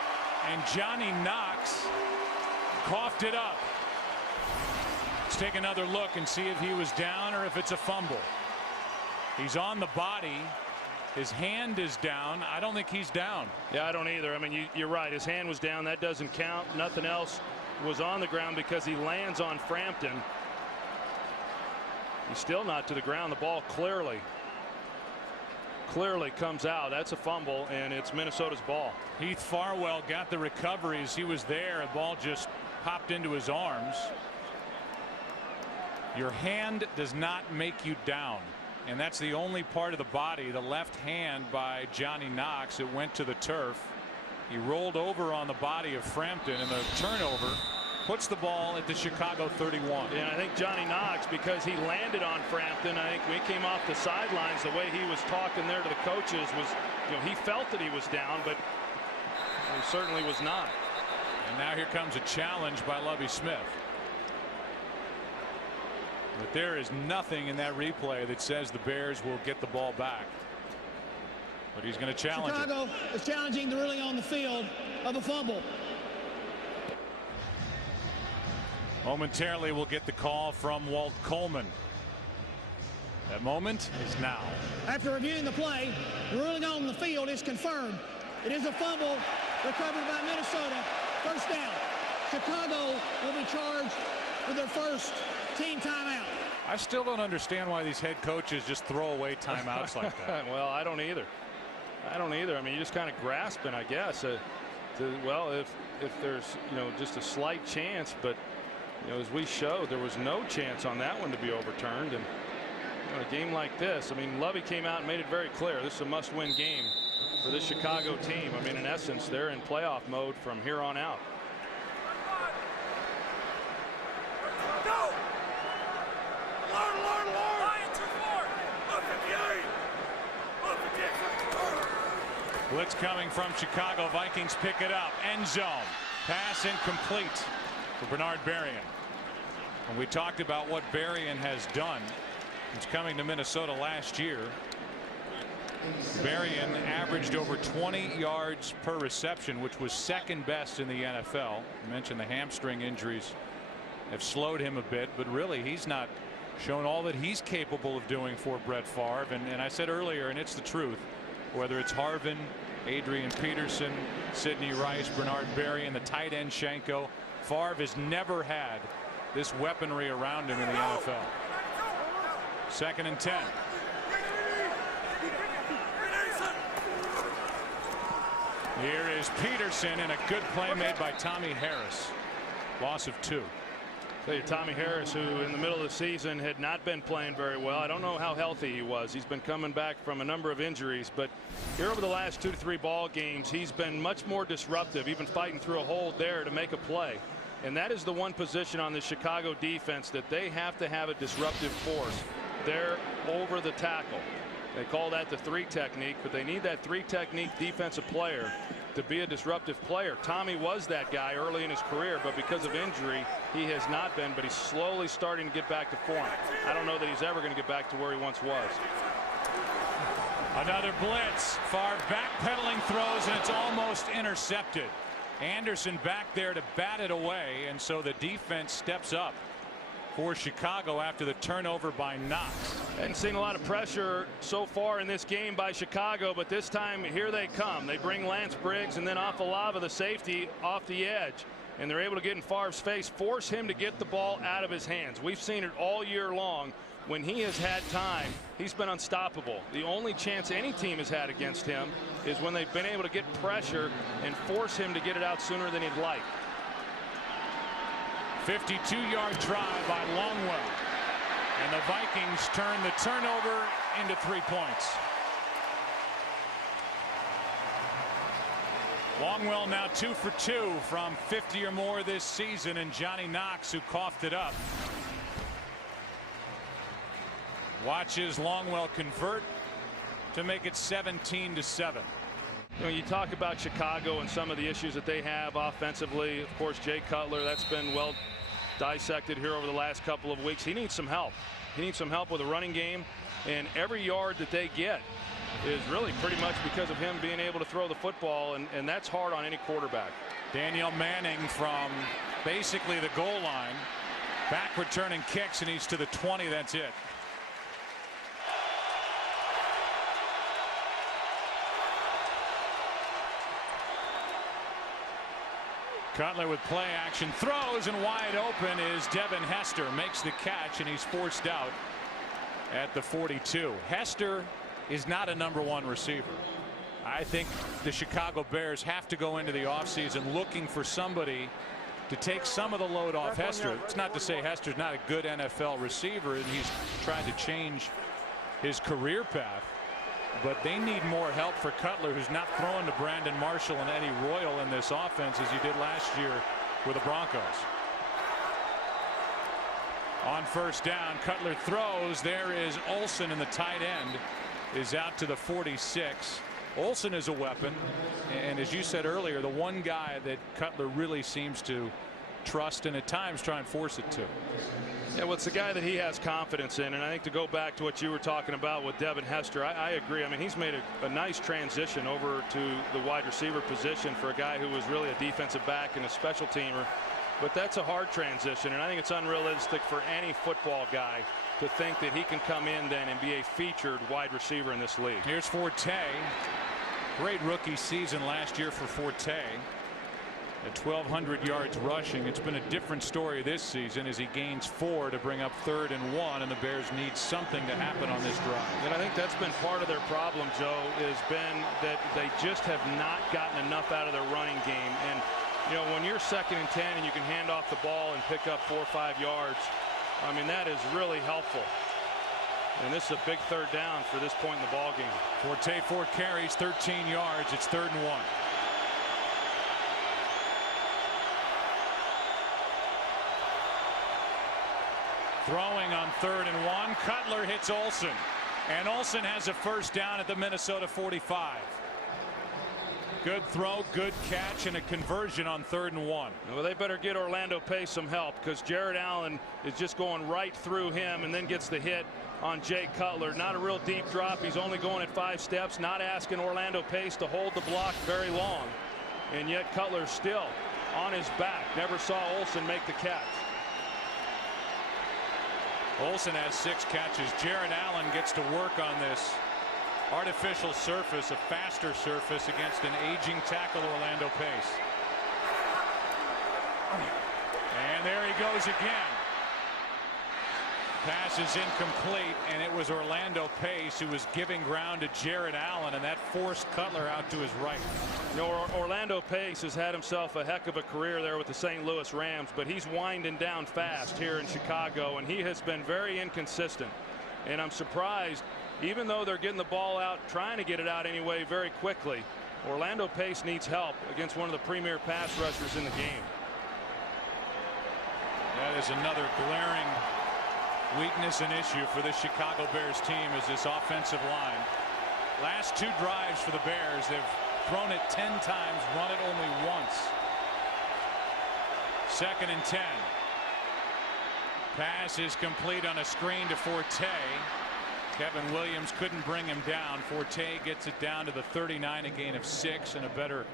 and Johnny Knox coughed it up. Let's take another look and see if he was down or if it's a fumble. He's on the body. His hand is down. I don't think he's down. Yeah, I don't either. I mean, you're right. His hand was down. That doesn't count. Nothing else was on the ground because he lands on Frampton. He's still not to the ground. The ball clearly comes out. That's a fumble, and it's Minnesota's ball. Heath Farwell got the recovery as he was there. The ball just popped into his arms. Your hand does not make you down, and that's the only part of the body, the left hand by Johnny Knox. It went to the turf. He rolled over on the body of Frampton, and the turnover puts the ball at the Chicago 31. And I think Johnny Knox, because he landed on Frampton, I think when he came off the sidelines, the way he was talking there to the coaches was, he felt that he was down, but he certainly was not. And now here comes a challenge by Lovie Smith. But there is nothing in that replay that says the Bears will get the ball back. But he's going to challenge Chicago is challenging the ruling on the field of a fumble. Momentarily we'll get the call from Walt Coleman. That moment is now. After reviewing the play, the ruling on the field is confirmed. It is a fumble recovered by Minnesota. First down. Chicago will be charged with their first team timeout. I still don't understand why these head coaches just throw away timeouts like that. Well, I don't either. I mean, you're just kind of grasping, I guess. Well, if there's just a slight chance, but as we showed, there was no chance on that one to be overturned. And a game like this, I mean, Lovie came out and made it very clear this is a must-win game for this Chicago team. I mean, in essence, they're in playoff mode from here on out. Blitz coming from Chicago. Vikings pick it up. End zone. Pass incomplete for Bernard Berrien. And we talked about what Berrien has done. He's coming to Minnesota last year. Berrien averaged over 20 yards per reception, which was second best in the NFL. I mentioned the hamstring injuries have slowed him a bit, but really he's not shown all that he's capable of doing for Brett Favre. And I said earlier, and it's the truth, whether it's Harvin, Adrian Peterson, Sidney Rice, Bernard Berrien, the tight end Schenko, Favre has never had this weaponry around him in the NFL. 2nd and 10. Here is Peterson, and a good play made by Tommy Harris. Loss of 2. Tommy Harris, who in the middle of the season had not been playing very well. I don't know how healthy he was. He's been coming back from a number of injuries, but here over the last 2 to 3 ball games, he's been much more disruptive, even fighting through a hold there to make a play. And that is the one position on the Chicago defense that they have to have a disruptive force. They're over the tackle. They call that the 3 technique, but they need that 3 technique defensive player to be a disruptive player. Tommy was that guy early in his career, but because of injury, he has not been, but he's slowly starting to get back to form. I don't know that he's ever going to get back to where he once was. Another blitz. Favre backpedaling throws, and it's almost intercepted. Anderson back there to bat it away, and so the defense steps up for Chicago after the turnover by Knox. Hadn't seen a lot of pressure so far in this game by Chicago, but this time here they come. They bring Lance Briggs and then Afalava, the safety, off the edge, and they're able to get in Favre's face, force him to get the ball out of his hands. We've seen it all year long. When he has had time, he's been unstoppable. The only chance any team has had against him is when they've been able to get pressure and force him to get it out sooner than he'd like. 52-yard drive by Longwell, and the Vikings turn the turnover into 3 points. Longwell now 2 for 2 from 50 or more this season, and Johnny Knox, who coughed it up, watches Longwell convert to make it 17-7. You talk about Chicago and some of the issues that they have offensively. Of course, Jay Cutler, that's been well dissected here over the last couple of weeks. He needs some help. He needs some help with a running game, and every yard that they get is really pretty much because of him being able to throw the football, and that's hard on any quarterback. Daniel Manning from basically the goal line, back returning kicks, and he's to the 20. That's it. Cutler with play action, throws, and wide open is Devin Hester. Makes the catch, and he's forced out at the 42. Hester is not a #1 receiver. I think the Chicago Bears have to go into the offseason looking for somebody to take some of the load off Hester. It's not to say Hester's not a good NFL receiver, and he's tried to change his career path. But they need more help for Cutler, who's not throwing to Brandon Marshall and Eddie Royal in this offense as he did last year with the Broncos. On first down, Cutler throws. There is Olsen, and the tight end is out to the 46. Olsen is a weapon, and as you said earlier, the one guy that Cutler really seems to trust and at times try and force it to. Yeah, well, it's the guy that he has confidence in, and I think to go back to what you were talking about with Devin Hester, I agree. I mean, he's made a nice transition over to the wide receiver position for a guy who was really a defensive back and a special teamer. But that's a hard transition, and I think it's unrealistic for any football guy to think that he can come in then and be a featured wide receiver in this league. Here's Forte. Great rookie season last year for Forte. At 1,200 yards rushing. It's been a different story this season as he gains 4 to bring up 3rd and 1, and the Bears need something to happen on this drive. And I think that's been part of their problem, Joe, has been that they just have not gotten enough out of their running game. And you know, when you're 2nd and 10 and you can hand off the ball and pick up 4 or 5 yards, I mean, that is really helpful. And this is a big 3rd down for this point in the ball game. Forte 4 carries, 13 yards. It's 3rd and 1. Throwing on 3rd and 1. Cutler hits Olsen, and Olsen has a first down at the Minnesota 45. Good throw, good catch, and a conversion on 3rd and 1. Well, they better get Orlando Pace some help, because Jared Allen is just going right through him and then gets the hit on Jay Cutler. Not a real deep drop. He's only going at 5 steps, not asking Orlando Pace to hold the block very long. And yet Cutler still on his back. Never saw Olsen make the catch. Olsen has 6 catches. Jared Allen gets to work on this artificial surface, a faster surface against an aging tackle, Orlando Pace. And there he goes again. Pass is incomplete, and it was Orlando Pace who was giving ground to Jared Allen, and that forced Cutler out to his right. You know, Orlando Pace has had himself a heck of a career there with the St. Louis Rams, but he's winding down fast here in Chicago, and he has been very inconsistent. And I'm surprised, even though they're getting the ball out, trying to get it out anyway very quickly, Orlando Pace needs help against one of the premier pass rushers in the game. That is another glaring weakness and issue for this Chicago Bears team, is this offensive line. Last 2 drives for the Bears, they've thrown it 10 times, run it only once. 2nd and 10. Pass is complete on a screen to Forte. Kevin Williams couldn't bring him down. Forte gets it down to the 39, a gain of 6, and a better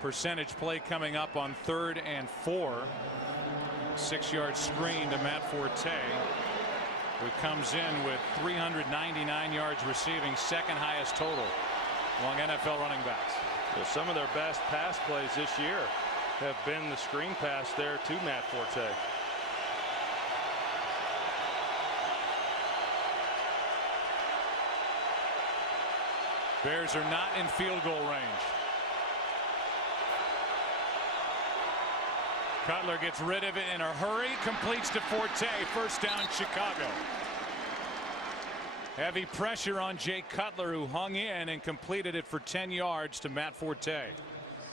percentage play coming up on 3rd and 4. 6-yard screen to Matt Forte, who comes in with 399 yards receiving, 2nd highest total among NFL running backs. Well, some of their best pass plays this year have been the screen pass there to Matt Forte. Bears are not in field goal range. Cutler gets rid of it in a hurry, completes to Forte. First down, Chicago. Heavy pressure on Jay Cutler, who hung in and completed it for 10 yards to Matt Forte.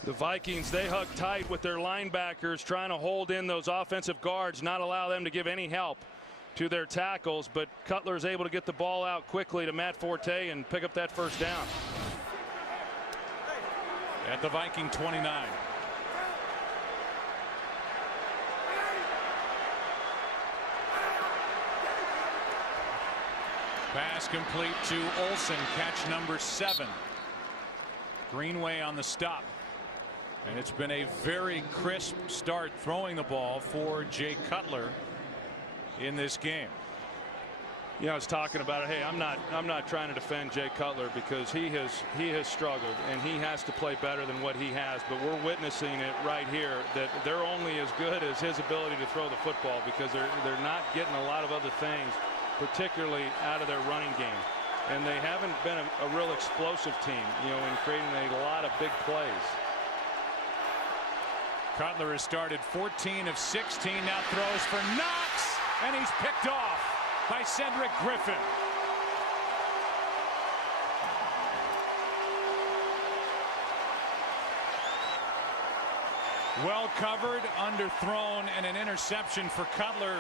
The Vikings, they hug tight with their linebackers, trying to hold in those offensive guards, not allow them to give any help to their tackles, but Cutler is able to get the ball out quickly to Matt Forte and pick up that first down. At the Viking 29. Pass complete to Olsen, catch number 7. Greenway on the stop. And it's been a very crisp start throwing the ball for Jay Cutler in this game. Yeah, I was talking about it. Hey, I'm not trying to defend Jay Cutler, because he has struggled and he has to play better than what he has. But we're witnessing it right here, that they're only as good as his ability to throw the football, because they're not getting a lot of other things, particularly out of their running game. And they haven't been a real explosive team, you know, in creating a lot of big plays. Cutler has started 14 of 16, now throws for Knox, and he's picked off by Cedric Griffin. Well covered, underthrown, and an interception for Cutler.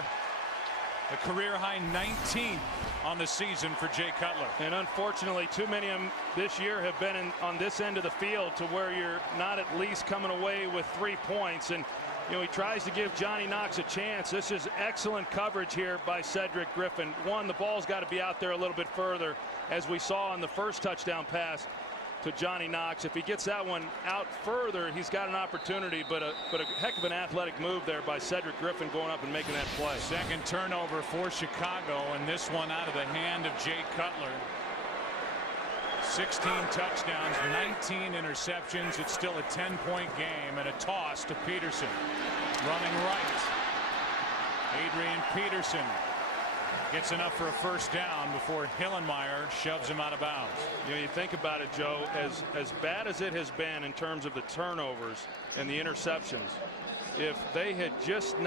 A career-high 19th on the season for Jay Cutler. And unfortunately, too many of them this year have been on this end of the field to where you're not at least coming away with 3 points. And, you know, he tries to give Johnny Knox a chance. This is excellent coverage here by Cedric Griffin. One, the ball's got to be out there a little bit further, as we saw on the first touchdown pass to Johnny Knox. If he gets that one out further, he's got an opportunity, but a heck of an athletic move there by Cedric Griffin going up and making that play. Second turnover for Chicago, and this one out of the hand of Jay Cutler. 16 touchdowns, 19 interceptions. It's still a 10-point game, and a toss to Peterson. Running right. Adrian Peterson gets enough for a first down before Hillenmeyer shoves him out of bounds. You know, you think about it, Joe, as bad as it has been in terms of the turnovers and the interceptions, if they had just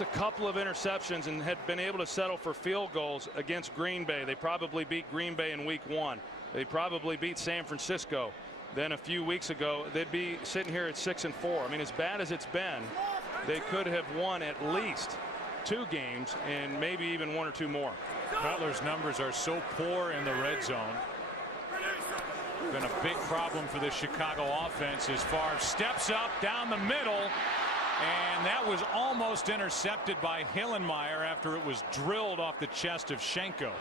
a couple of interceptions and had been able to settle for field goals against Green Bay, they probably beat Green Bay in week 1. They probably beat San Francisco. Then a few weeks ago, they'd be sitting here at 6-4. I mean, as bad as it's been, they could have won at least 2 games and maybe even 1 or 2 more. Cutler's numbers are so poor in the red zone. Been a big problem for the Chicago offense as Favre steps up down the middle, and that was almost intercepted by Hillenmeyer after it was drilled off the chest of Schenko.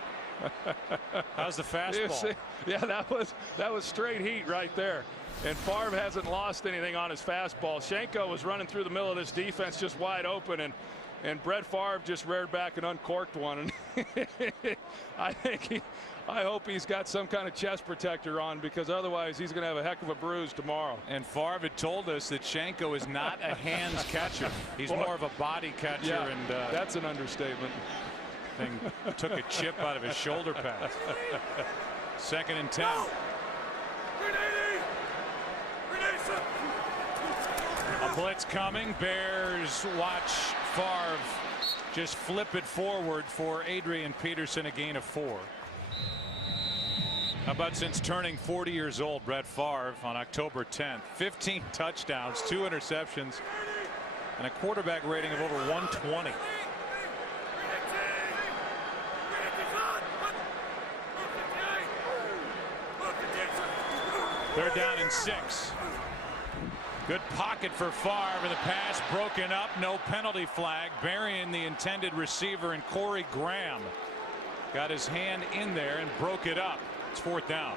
How's the fastball? Yeah, that was straight heat right there. And Favre hasn't lost anything on his fastball. Schenko was running through the middle of this defense just wide open, and Brett Favre just reared back and uncorked one. And I hope he's got some kind of chest protector on, because otherwise he's going to have a heck of a bruise tomorrow. And Favre had told us that Schenko is not a hands catcher. He's more of a body catcher. Yeah, and that's an understatement. Thing took a chip out of his shoulder pads. 2nd and 10. A blitz coming. Bears watch Favre just flip it forward for Adrian Peterson, a gain of 4. How about since turning 40 years old, Brett Favre on October 10th, 15 touchdowns, 2 interceptions, and a quarterback rating of over 120. Third down and 6. Good pocket for Favre, and the pass broken up. No penalty flag. Burying the intended receiver, and Corey Graham got his hand in there and broke it up. It's 4th down.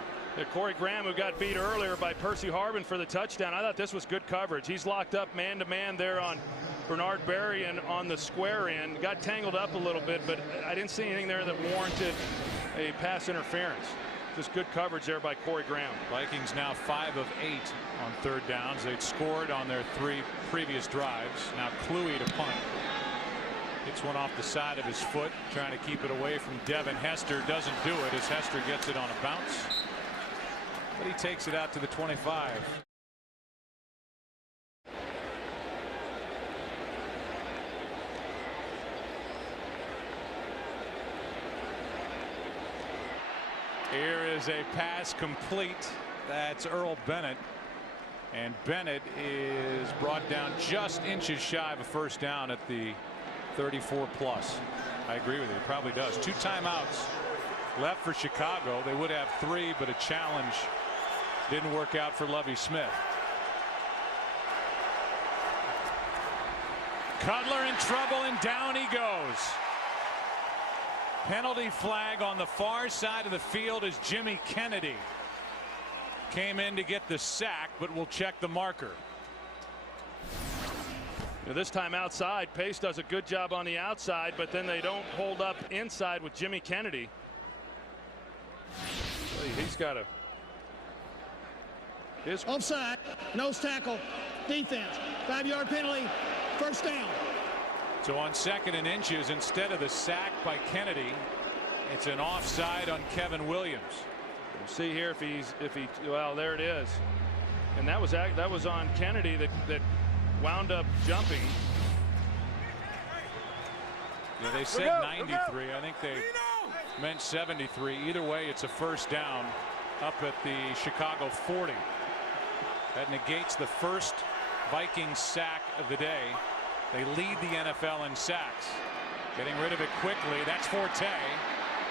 Corey Graham, who got beat earlier by Percy Harvin for the touchdown. I thought this was good coverage. He's locked up man-to-man there on Bernard Berrien on the square end. Got tangled up a little bit, but I didn't see anything there that warranted a pass interference. Just good coverage there by Corey Graham. Vikings now 5 of 8 on 3rd downs. They'd scored on their 3 previous drives. Now Kluwe to punt. Hits one off the side of his foot, trying to keep it away from Devin Hester. Doesn't do it as Hester gets it on a bounce. But he takes it out to the 25. Here is a pass complete. That's Earl Bennett. And Bennett is brought down just inches shy of a first down at the 34+. I agree with you. It probably does. 2 timeouts left for Chicago. They would have 3, but a challenge didn't work out for Lovie Smith. Cutler in trouble, and down he goes. Penalty flag on the far side of the field as Jimmy Kennedy came in to get the sack, but will check the marker. Now this time outside, Pace does a good job on the outside, but then they don't hold up inside with Jimmy Kennedy. He's got a offside, nose tackle, defense, 5-yard penalty, first down. So on 2nd and inches, instead of the sack by Kennedy, it's an offside on Kevin Williams. We'll see here if he well, there it is, and that was on Kennedy that wound up jumping. Yeah, they said 93. I think they meant 73. Either way, it's a first down up at the Chicago 40. That negates the first Vikings sack of the day. They lead the NFL in sacks. Getting rid of it quickly. That's Forte.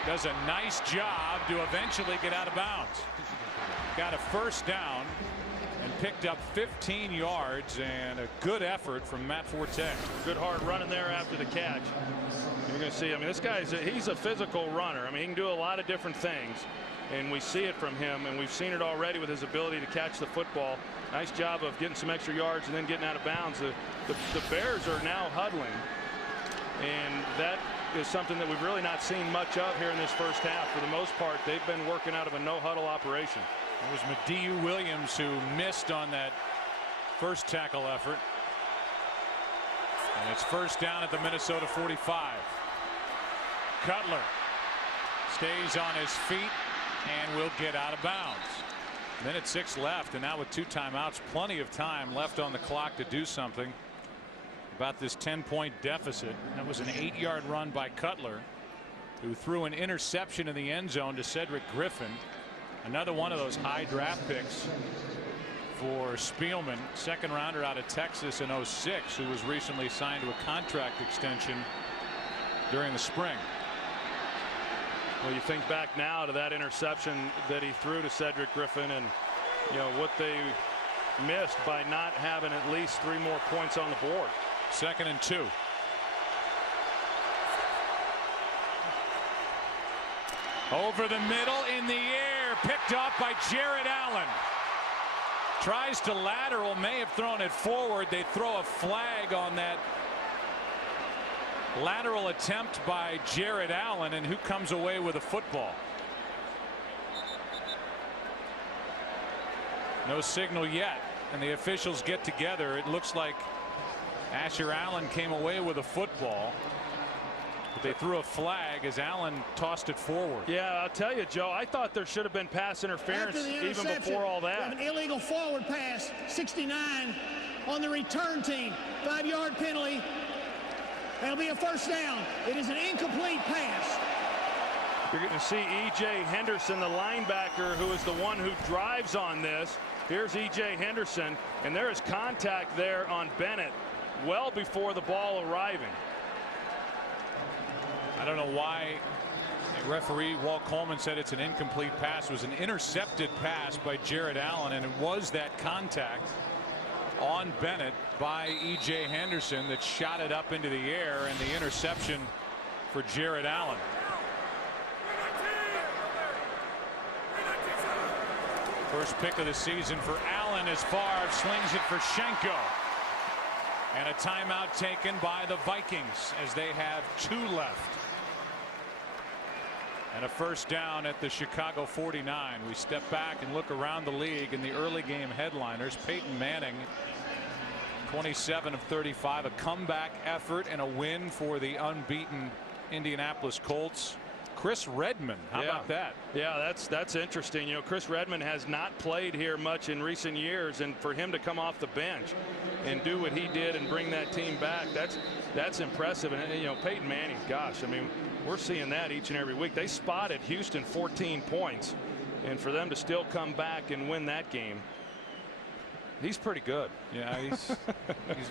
Does a nice job to eventually get out of bounds. Got a first down and picked up 15 yards, and a good effort from Matt Forte. Good hard running there after the catch. You're going to see, I mean, this guy's he's a physical runner. I mean, he can do a lot of different things, and we see it from him, and we've seen it already with his ability to catch the football. Nice job of getting some extra yards and then getting out of bounds. The Bears are now huddling, and that is something that we've really not seen much of here in this first half. For the most part, they've been working out of a no-huddle operation. It was Mediu Williams who missed on that first tackle effort. And it's first down at the Minnesota 45. Cutler stays on his feet and will get out of bounds. Minute 6 left, and now with 2 timeouts, plenty of time left on the clock to do something about this 10-point deficit. That was an 8-yard run by Cutler, who threw an interception in the end zone to Cedric Griffin. Another one of those high draft picks for Spielman, second rounder out of Texas in '06, who was recently signed to a contract extension during the spring. Well, you think back now to that interception that he threw to Cedric Griffin, and you know what they missed by not having at least 3 more points on the board. 2nd and 2. Over the middle, in the air, picked up by Jared Allen. Tries to lateral, may have thrown it forward. They throw a flag on that lateral attempt by Jared Allen, and who comes away with a football? No signal yet, and the officials get together. It looks like Asher Allen came away with a football, but they threw a flag as Allen tossed it forward. Yeah, I'll tell you, Joe, I thought there should have been pass interference even before all that. We have an illegal forward pass, 69 on the return team. 5-yard penalty. That'll be a first down. It is an incomplete pass. You're going to see E.J. Henderson, the linebacker, who is the one who drives on this. Here's E.J. Henderson, and there is contact there on Bennett well before the ball arriving. I don't know why referee Walt Coleman said it's an incomplete pass. It was an intercepted pass by Jared Allen, and it was that contact on Bennett by E.J. Henderson that shot it up into the air, and the interception for Jared Allen. First pick of the season for Allen as Favre slings it for Schenko. And a timeout taken by the Vikings as they have 2 left. And a first down at the Chicago 49. We step back and look around the league in the early game headliners. Peyton Manning, 27 of 35, a comeback effort and a win for the unbeaten Indianapolis Colts. Chris Redman, how about that? Yeah, that's interesting. You know, Chris Redman has not played here much in recent years, and for him to come off the bench and do what he did and bring that team back, that's impressive. And you know, Peyton Manning, gosh, I mean, we're seeing that each and every week. They spotted Houston 14 points, and for them to still come back and win that game, he's pretty good. Yeah, he's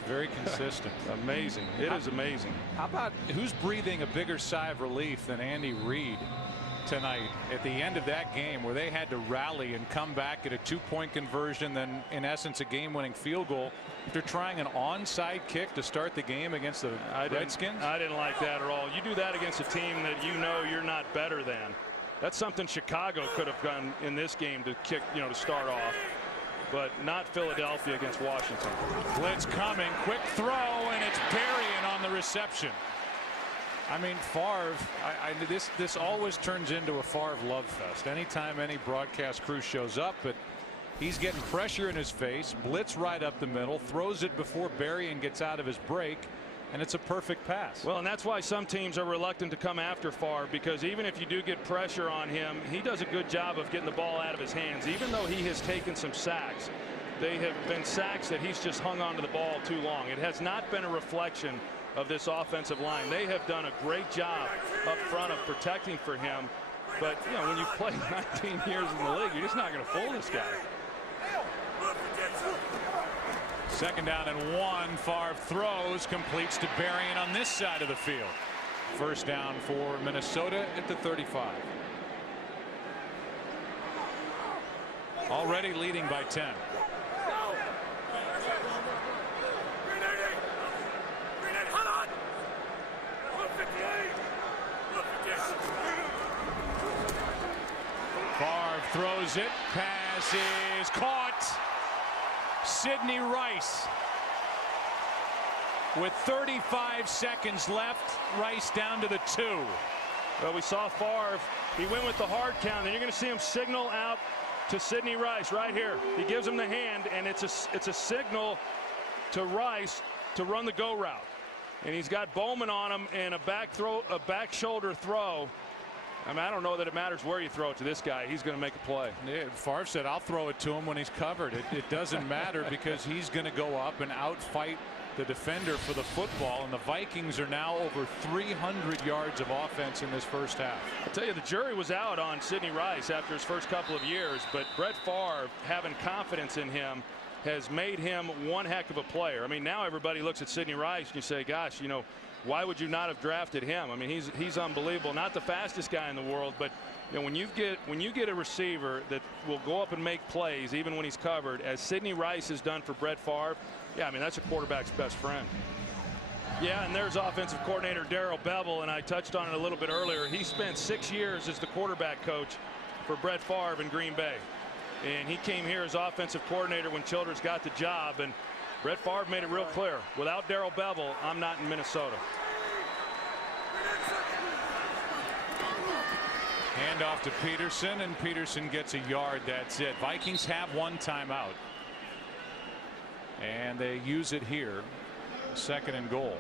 very consistent. Amazing. It is amazing. How about who's breathing a bigger sigh of relief than Andy Reid tonight at the end of that game, where they had to rally and come back at a 2-point conversion, then in essence a game-winning field goal after trying an onside kick to start the game against the Redskins? I didn't like that at all. You do that against a team that you know you're not better than. That's something Chicago could have done in this game to kick, you know, to start off. But not Philadelphia against Washington. Blitz coming, quick throw, and it's Berrien on the reception. I mean, Favre, this always turns into a Favre love fest anytime any broadcast crew shows up, but he's getting pressure in his face, blitz right up the middle, throws it before Berrien gets out of his break, and it's a perfect pass. Well, and that's why some teams are reluctant to come after Favre, because even if you do get pressure on him, he does a good job of getting the ball out of his hands. Even though he has taken some sacks, they have been sacks that he's just hung onto the ball too long. It has not been a reflection of this offensive line. They have done a great job up front of protecting for him. But, you know, when you play 19 years in the league, you're just not going to fool this guy. 2nd down and 1. Favre throws, completes to Berrien on this side of the field. First down for Minnesota at the 35. Already leading by 10. Favre throws it. Pass is caught. Sidney Rice. With 35 seconds left, Rice down to the 2. Well, we saw Favre. He went with the hard count, and you're going to see him signal out to Sidney Rice right here. He gives him the hand, and it's a signal to Rice to run the go route. And he's got Bowman on him and a back shoulder throw. I mean, I don't know that it matters where you throw it to this guy. He's going to make a play. Yeah, Favre said, I'll throw it to him when he's covered. It doesn't matter because he's going to go up and outfight the defender for the football, and the Vikings are now over 300 yards of offense in this first half. I'll tell you, the jury was out on Sidney Rice after his first couple of years, but Brett Favre, having confidence in him, has made him one heck of a player. I mean, now everybody looks at Sidney Rice and you say, gosh, you know, why would you not have drafted him? I mean, he's unbelievable. Not the fastest guy in the world, but you know, when you get a receiver that will go up and make plays even when he's covered, as Sidney Rice has done for Brett Favre, yeah, I mean, that's a quarterback's best friend. Yeah, and there's offensive coordinator Darrell Bevell, and I touched on it a little bit earlier. He spent 6 years as the quarterback coach for Brett Favre in Green Bay, and he came here as offensive coordinator when Childress got the job, and Brett Favre made it real clear, without Darrell Bevell, I'm not in Minnesota. Hand off to Peterson, and Peterson gets a yard. That's it. Vikings have one timeout, and they use it here. Second and goal.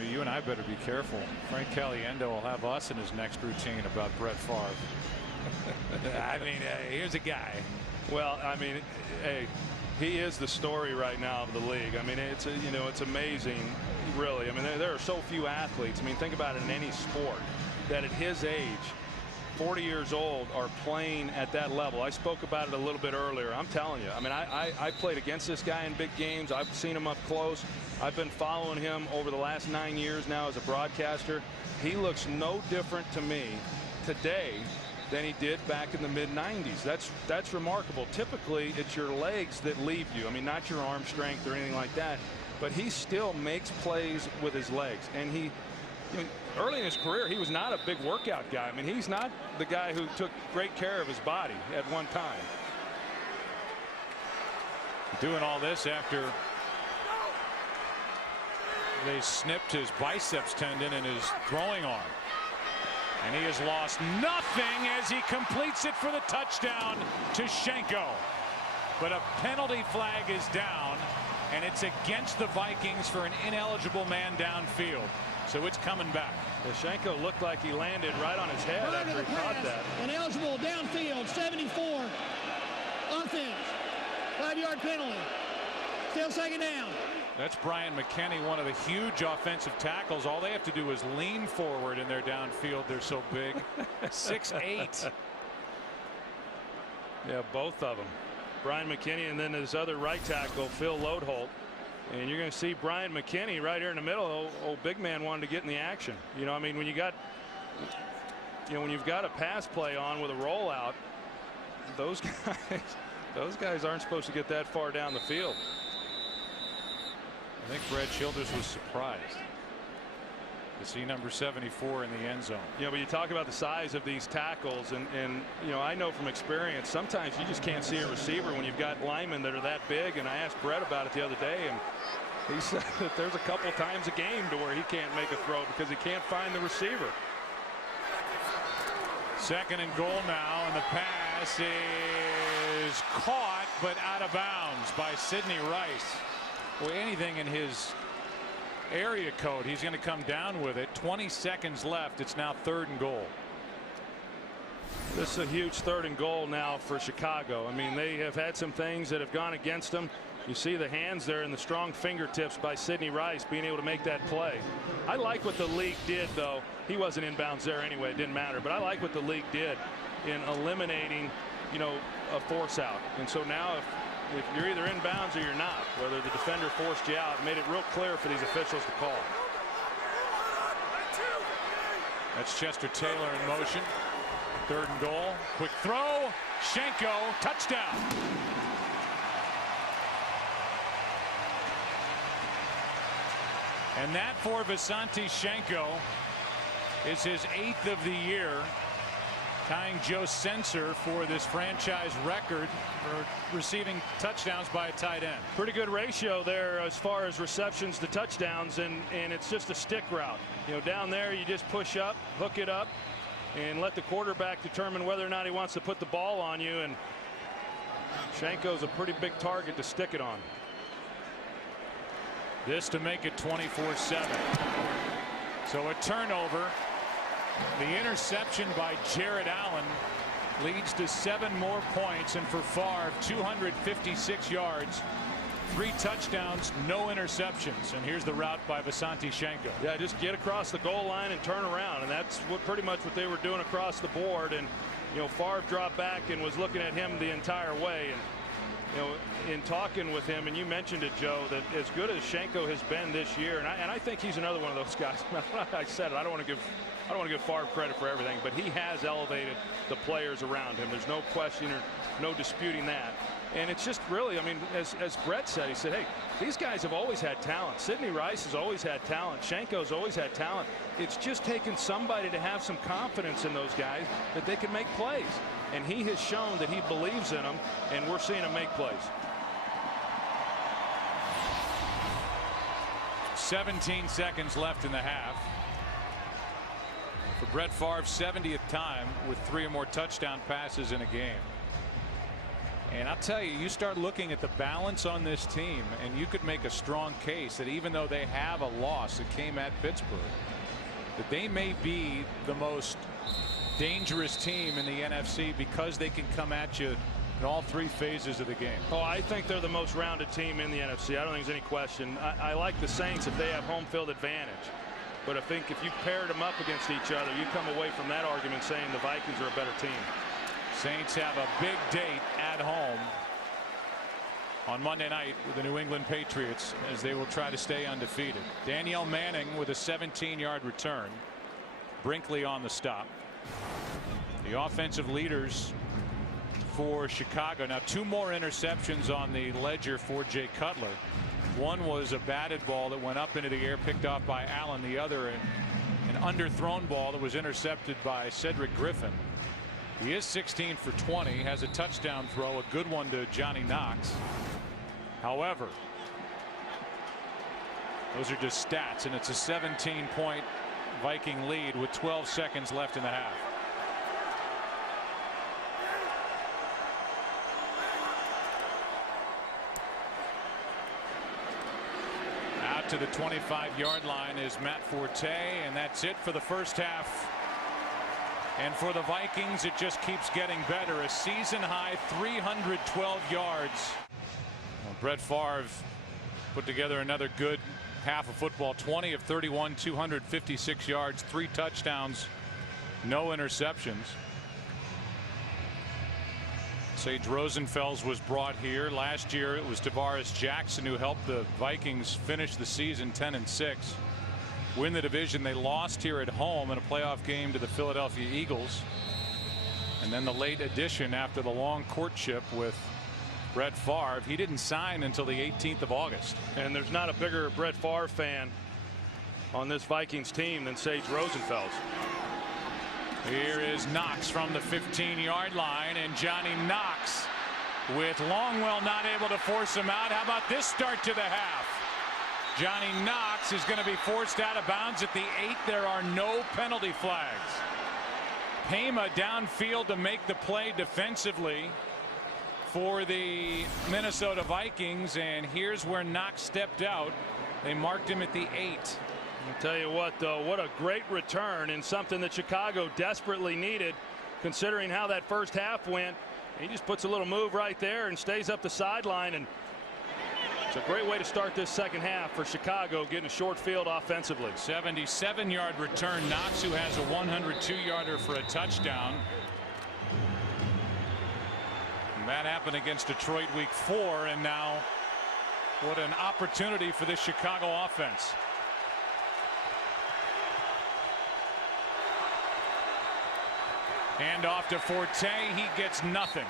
You and I better be careful. Frank Caliendo will have us in his next routine about Brett Favre. I mean, here's a guy. Well, I mean, hey, he is the story right now of the league. I mean, it's amazing, really. I mean, there are so few athletes. I mean, think about it in any sport that at his age, 40 years old, are playing at that level. I spoke about it a little bit earlier. I'm telling you, I mean, I played against this guy in big games. I've seen him up close. I've been following him over the last 9 years now as a broadcaster. He looks no different to me today than he did back in the mid-90s. That's remarkable. Typically, it's your legs that leave you. I mean, not your arm strength or anything like that. But he still makes plays with his legs. And he, you know, early in his career, he was not a big workout guy. I mean, he's not the guy who took great care of his body at one time. Doing all this after they snipped his biceps tendon in his throwing arm. And he has lost nothing as he completes it for the touchdown to Schenko. But a penalty flag is down, and it's against the Vikings for an ineligible man downfield. So it's coming back. Schenko looked like he landed right on his head after he caught that. Ineligible downfield, 74. Offense. 5-yard penalty. Still second down. That's Brian McKinney, one of the huge offensive tackles. All they have to do is lean forward in their downfield. They're so big. 6'8". Yeah, both of them. Brian McKinney and then his other right tackle, Phil Lodeholt. And you're going to see Brian McKinney right here in the middle. Old big man wanted to get in the action. You know, I mean, when you've got a pass play on with a rollout, those guys aren't supposed to get that far down the field. I think Brad Childress was surprised to see number 74 in the end zone. Yeah, but you talk about the size of these tackles, and you know, I know from experience, sometimes you just can't see a receiver when you've got linemen that are that big. And I asked Brett about it the other day, and he said that there's a couple times a game to where he can't make a throw because he can't find the receiver. Second and goal now, and the pass is caught but out of bounds by Sidney Rice. Well, anything in his area code, he's going to come down with it. 20 seconds left. It's now 3rd and goal. This is a huge 3rd and goal now for Chicago. I mean, they have had some things that have gone against them. You see the hands there and the strong fingertips by Sidney Rice being able to make that play. I like what the league did, though. He wasn't inbounds there anyway. It didn't matter. But I like what the league did in eliminating, you know, a force out. And so now if you're either inbounds or you're not, whether the defender forced you out, made it real clear for these officials to call. That's Chester Taylor in motion. 3rd and goal. Quick throw. Schenko. Touchdown. And that for Visanthe Schenko is his 8th of the year, tying Joe Sensor for this franchise record for receiving touchdowns by a tight end. Pretty good ratio there as far as receptions to touchdowns, and it's just a stick route. You know, down there you just push up, hook it up, and let the quarterback determine whether or not he wants to put the ball on you, and Schenko's a pretty big target to stick it on. This to make it 24-7. So a turnover. The interception by Jared Allen leads to 7 more points, and for Favre, 256 yards, 3 touchdowns, no interceptions. And here's the route by Visanthe Schenko. Yeah, just get across the goal line and turn around, and that's pretty much what they were doing across the board. And you know, Favre dropped back and was looking at him the entire way. And you know, in talking with him, and you mentioned it, Joe, that as good as Schenko has been this year, and I think he's another one of those guys. I said it. I don't want to give Favre credit for everything, but he has elevated the players around him. There's no question or no disputing that. And it's just really, I mean, as Brett said, he said, hey, these guys have always had talent. Sidney Rice has always had talent. Schenko's always had talent. It's just taken somebody to have some confidence in those guys that they can make plays. And he has shown that he believes in them, and we're seeing him make plays. 17 seconds left in the half. For Brett Favre's 70th time with 3 or more touchdown passes in a game. And I'll tell you, you start looking at the balance on this team, and you could make a strong case that even though they have a loss that came at Pittsburgh, that they may be the most dangerous team in the NFC because they can come at you in all 3 phases of the game. Oh, I think they're the most rounded team in the NFC. I don't think there's any question. I like the Saints if they have home field advantage. But I think if you paired them up against each other, you come away from that argument saying the Vikings are a better team. Saints have a big date at home on Monday night with the New England Patriots as they will try to stay undefeated. Danielle Manning with a 17-yard return. Brinkley on the stop. The offensive leaders for Chicago. Now 2 more interceptions on the ledger for Jay Cutler. One was a batted ball that went up into the air, picked off by Allen. The other an underthrown ball that was intercepted by Cedric Griffin. He is 16 for 20, has a touchdown throw, a good one to Johnny Knox. However, those are just stats, and it's a 17-point Viking lead with 12 seconds left in the half. Out to the 25-yard line is Matt Forte, and that's it for the first half. And for the Vikings, it just keeps getting better. A season-high 312 yards. Well, Brett Favre put together another good half of football. 20 of 31, 256 yards, 3 touchdowns, no interceptions. Sage Rosenfels was brought here. Last year it was Tavares Jackson who helped the Vikings finish the season 10-6. Win the division. They lost here at home in a playoff game to the Philadelphia Eagles. And then the late addition after the long courtship with Brett Favre. He didn't sign until the 18th of August. And there's not a bigger Brett Favre fan on this Vikings team than Sage Rosenfels. Here is Knox from the 15-yard line, and Johnny Knox with Longwell not able to force him out. How about this start to the half? Johnny Knox is going to be forced out of bounds at the 8. There are no penalty flags. Pema downfield to make the play defensively for the Minnesota Vikings, and here's where Knox stepped out. They marked him at the 8. I'll tell you what, though, what a great return and something that Chicago desperately needed, considering how that first half went. He just puts a little move right there and stays up the sideline, and it's a great way to start this second half for Chicago, getting a short field offensively. 77-yard return. Knox, who has a 102-yarder for a touchdown. And that happened against Detroit week 4, and now what an opportunity for this Chicago offense. Hand off to Forte. He gets nothing.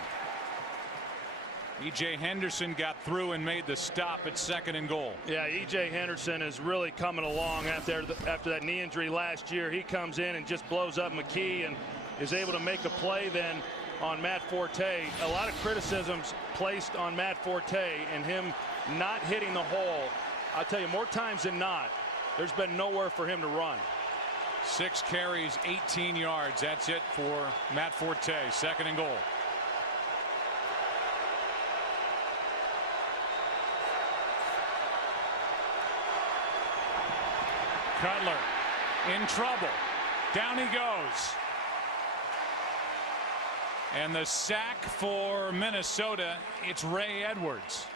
E.J. Henderson got through and made the stop at 2nd and goal. Yeah, E.J. Henderson is really coming along after that knee injury last year. He comes in and just blows up McKee and is able to make a play then on Matt Forte. A lot of criticisms placed on Matt Forte and him not hitting the hole. I'll tell you, more times than not, there's been nowhere for him to run. 6 carries, 18 yards. That's it for Matt Forte. 2nd and goal. Cutler in trouble. Down he goes. And the sack for Minnesota, it's Ray Edwards.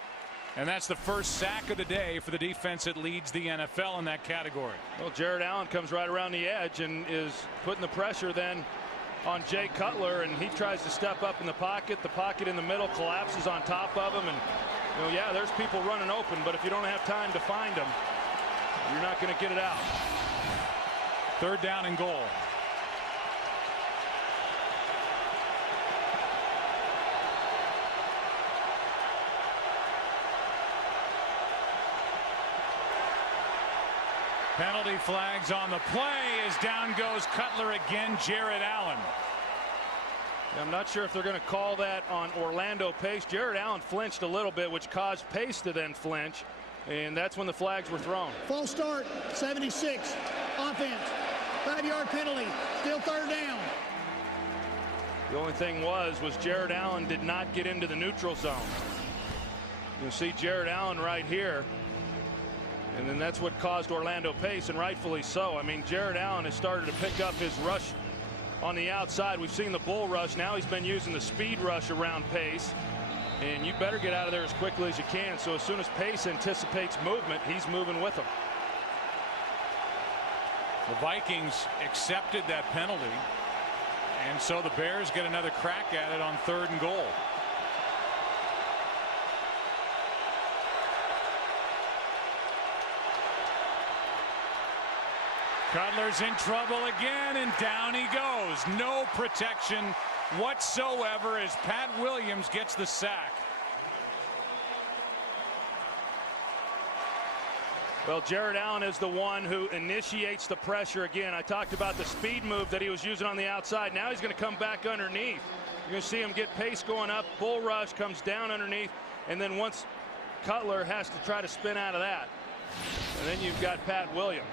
And that's the first sack of the day for the defense that leads the NFL in that category. Well, Jared Allen comes right around the edge and is putting the pressure then on Jay Cutler, and he tries to step up in the pocket. The pocket in the middle collapses on top of him, and yeah, there's people running open, but if you don't have time to find them, you're not going to get it out. 3rd down and goal. Penalty flags on the play as down goes Cutler again. Jared Allen. I'm not sure if they're going to call that on Orlando Pace. Jared Allen flinched a little bit, which caused Pace to then flinch. And that's when the flags were thrown. False start, 76. Offense. 5-yard penalty. Still 3rd down. The only thing was Jared Allen did not get into the neutral zone. You see Jared Allen right here. And then that's what caused Orlando Pace, and rightfully so. I mean, Jared Allen has started to pick up his rush on the outside. We've seen the bull rush. Now he's been using the speed rush around Pace. And you better get out of there as quickly as you can. So as soon as Pace anticipates movement, he's moving with him. The Vikings accepted that penalty, and so the Bears get another crack at it on 3rd and goal. Cutler's in trouble again, and down he goes. No protection whatsoever as Pat Williams gets the sack. Well, Jared Allen is the one who initiates the pressure again. I talked about the speed move that he was using on the outside. Now he's going to come back underneath. You're going to see him get Pace going up. Bull rush comes down underneath. And then once Cutler has to try to spin out of that. And then you've got Pat Williams.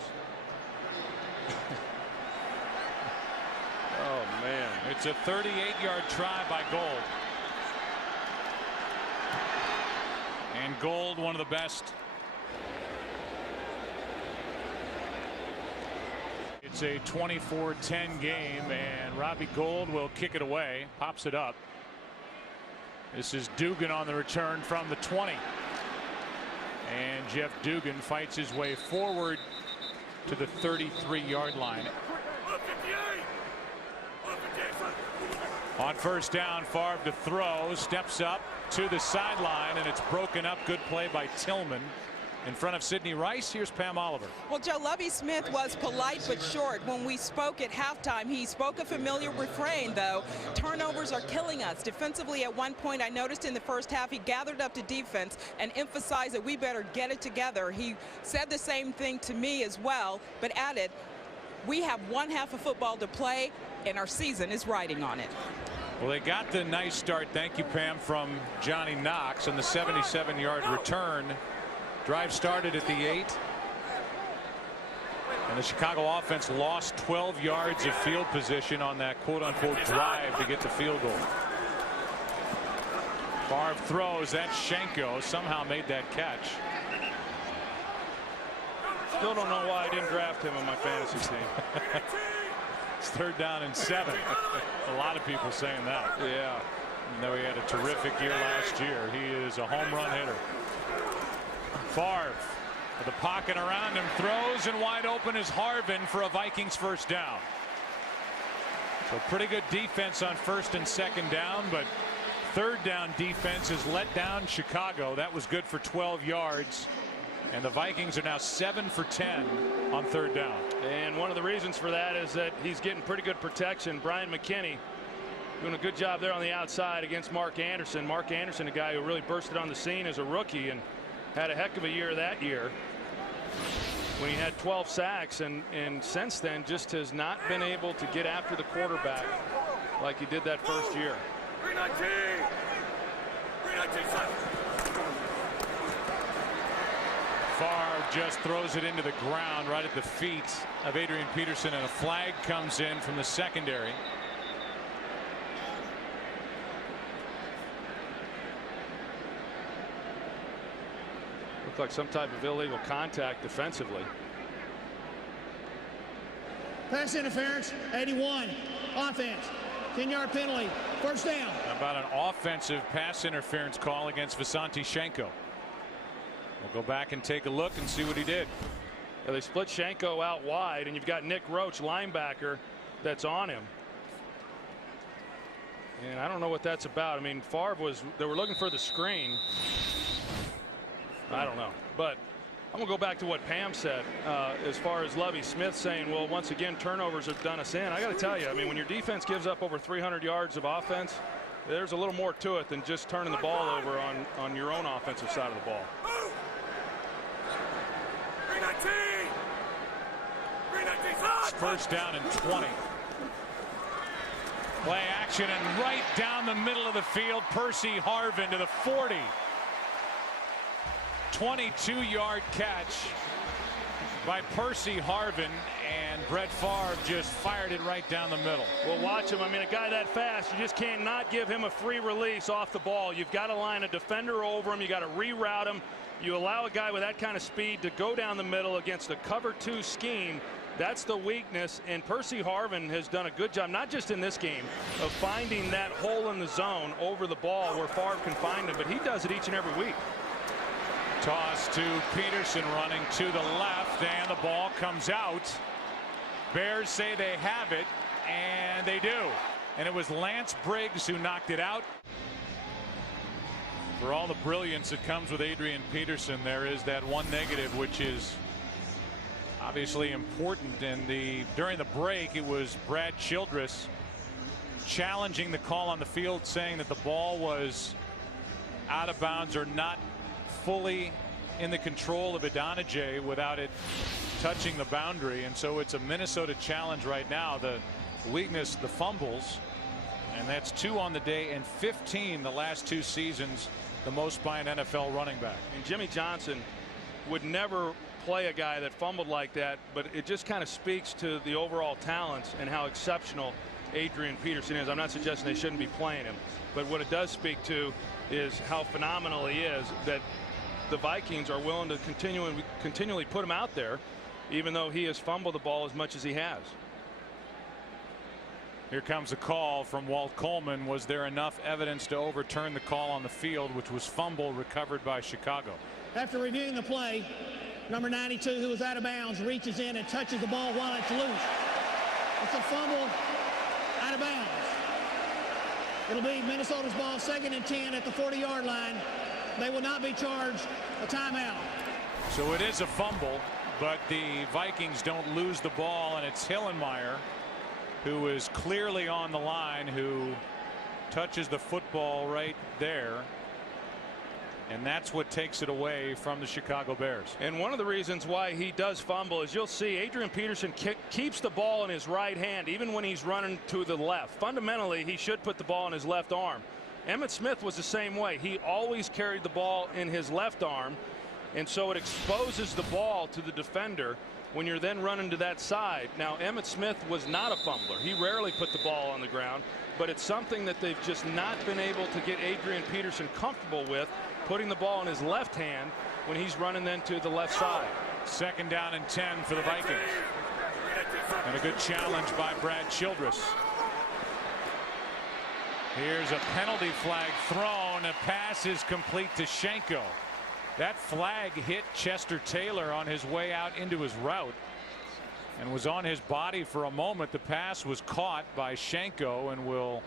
Oh, man. It's a 38-yard try by Gold. And Gold, one of the best. It's a 24-10 game, and Robbie Gold will kick it away, pops it up. This is Dugan on the return from the 20. And Jeff Dugan fights his way forward to the 33-yard line. On 1st down, Favre to throw, steps up to the sideline, and it's broken up. Good play by Tillman in front of Sidney Rice. Here's Pam Oliver. Well, Joe, Lovie Smith was polite but short. When we spoke at halftime, he spoke a familiar refrain, though. Turnovers are killing us. Defensively, at one point, I noticed in the first half, he gathered up to defense and emphasized that we better get it together. He said the same thing to me as well, but added, we have one half of football to play, and our season is riding on it. Well, they got the nice start, thank you, Pam, from Johnny Knox on the 77-yard return. Drive started at the 8. And the Chicago offense lost 12 yards of field position on that quote-unquote drive to get the field goal. Favre throws. That's Schenko. Somehow made that catch. Still don't know why I didn't draft him on my fantasy team. It's 3rd down and 7. A lot of people saying that. Yeah. Though he had a terrific year last year. He is a home run hitter. Favre with the pocket around him, throws, and wide open is Harvin for a Vikings 1st down. So pretty good defense on 1st and 2nd down, but 3rd down defense has let down Chicago. That was good for 12 yards. And the Vikings are now 7 for 10 on 3rd down. And one of the reasons for that is that he's getting pretty good protection. Brian McKinney Doing a good job there on the outside against Mark Anderson. Mark Anderson, a guy who really bursted on the scene as a rookie and had a heck of a year that year when he had 12 sacks, and since then just has not been able to get after the quarterback like he did that first year. Favre just throws it into the ground right at the feet of Adrian Peterson, and a flag comes in from the secondary. Looked like some type of illegal contact defensively. Pass interference, 81. Offense, 10-yard penalty, first down. How about an offensive pass interference call against Visanthe Shenko? We'll go back and take a look and see what he did. Yeah, they split Shenko out wide, and you've got Nick Roach, linebacker, that's on him. And I don't know what that's about. I mean, Favre they were looking for the screen. I don't know, but I'm gonna go back to what Pam said as far as Lovie Smith saying, well, once again, turnovers have done us in. I got to tell you, I mean, when your defense gives up over 300 yards of offense, there's a little more to it than just turning the ball over on your own offensive side of the ball. It's first down and 20. Play action, and right down the middle of the field, Percy Harvin to the 40. 22-yard catch by Percy Harvin, and Brett Favre just fired it right down the middle. Well, watch him. I mean, a guy that fast, you just can't not give him a free release off the ball. You've got to line a defender over him. You got to reroute him. You allow a guy with that kind of speed to go down the middle against a cover 2 scheme. That's the weakness, and Percy Harvin has done a good job, not just in this game, of finding that hole in the zone over the ball where Favre can find him, but he does it each and every week. Toss to Peterson running to the left, and the ball comes out. Bears say they have it, and they do. And it was Lance Briggs who knocked it out. For all the brilliance that comes with Adrian Peterson, there is that one negative, which is obviously important. And during the break, it was Brad Childress challenging the call on the field, saying that the ball was out of bounds or not fully in the control of Idonije without it touching the boundary. And so it's a Minnesota challenge right now. The weakness, the fumbles, and that's 2 on the day, and 15 the last 2 seasons, the most by an NFL running back. And Jimmy Johnson would never play a guy that fumbled like that, but it just kind of speaks to the overall talents and how exceptional Adrian Peterson is. I'm not suggesting they shouldn't be playing him, but what it does speak to is how phenomenal he is, that the Vikings are willing to continually put him out there, even though he has fumbled the ball as much as he has. Here comes a call from Walt Coleman. Was there enough evidence to overturn the call on the field, which was fumble recovered by Chicago? After reviewing the play, number 92, who was out of bounds, reaches in and touches the ball while it's loose. It's a fumble out of bounds. It'll be Minnesota's ball, 2nd and 10 at the 40-yard line. They will not be charged a timeout. So it is a fumble, but the Vikings don't lose the ball, and it's Hillenmeyer, who is clearly on the line, who touches the football right there. And that's what takes it away from the Chicago Bears. And one of the reasons why he does fumble is you'll see Adrian Peterson keeps the ball in his right hand even when he's running to the left. Fundamentally, he should put the ball in his left arm. Emmitt Smith was the same way. He always carried the ball in his left arm, and so it exposes the ball to the defender when you're then running to that side. Now, Emmitt Smith was not a fumbler. He rarely put the ball on the ground, but it's something that they've just not been able to get Adrian Peterson comfortable with, putting the ball in his left hand when he's running then to the left side. 2nd down and 10 for the Vikings. And a good challenge by Brad Childress. Here's a penalty flag thrown. A pass is complete to Shenko. That flag hit Chester Taylor on his way out into his route and was on his body for a moment. The pass was caught by Shenko, and will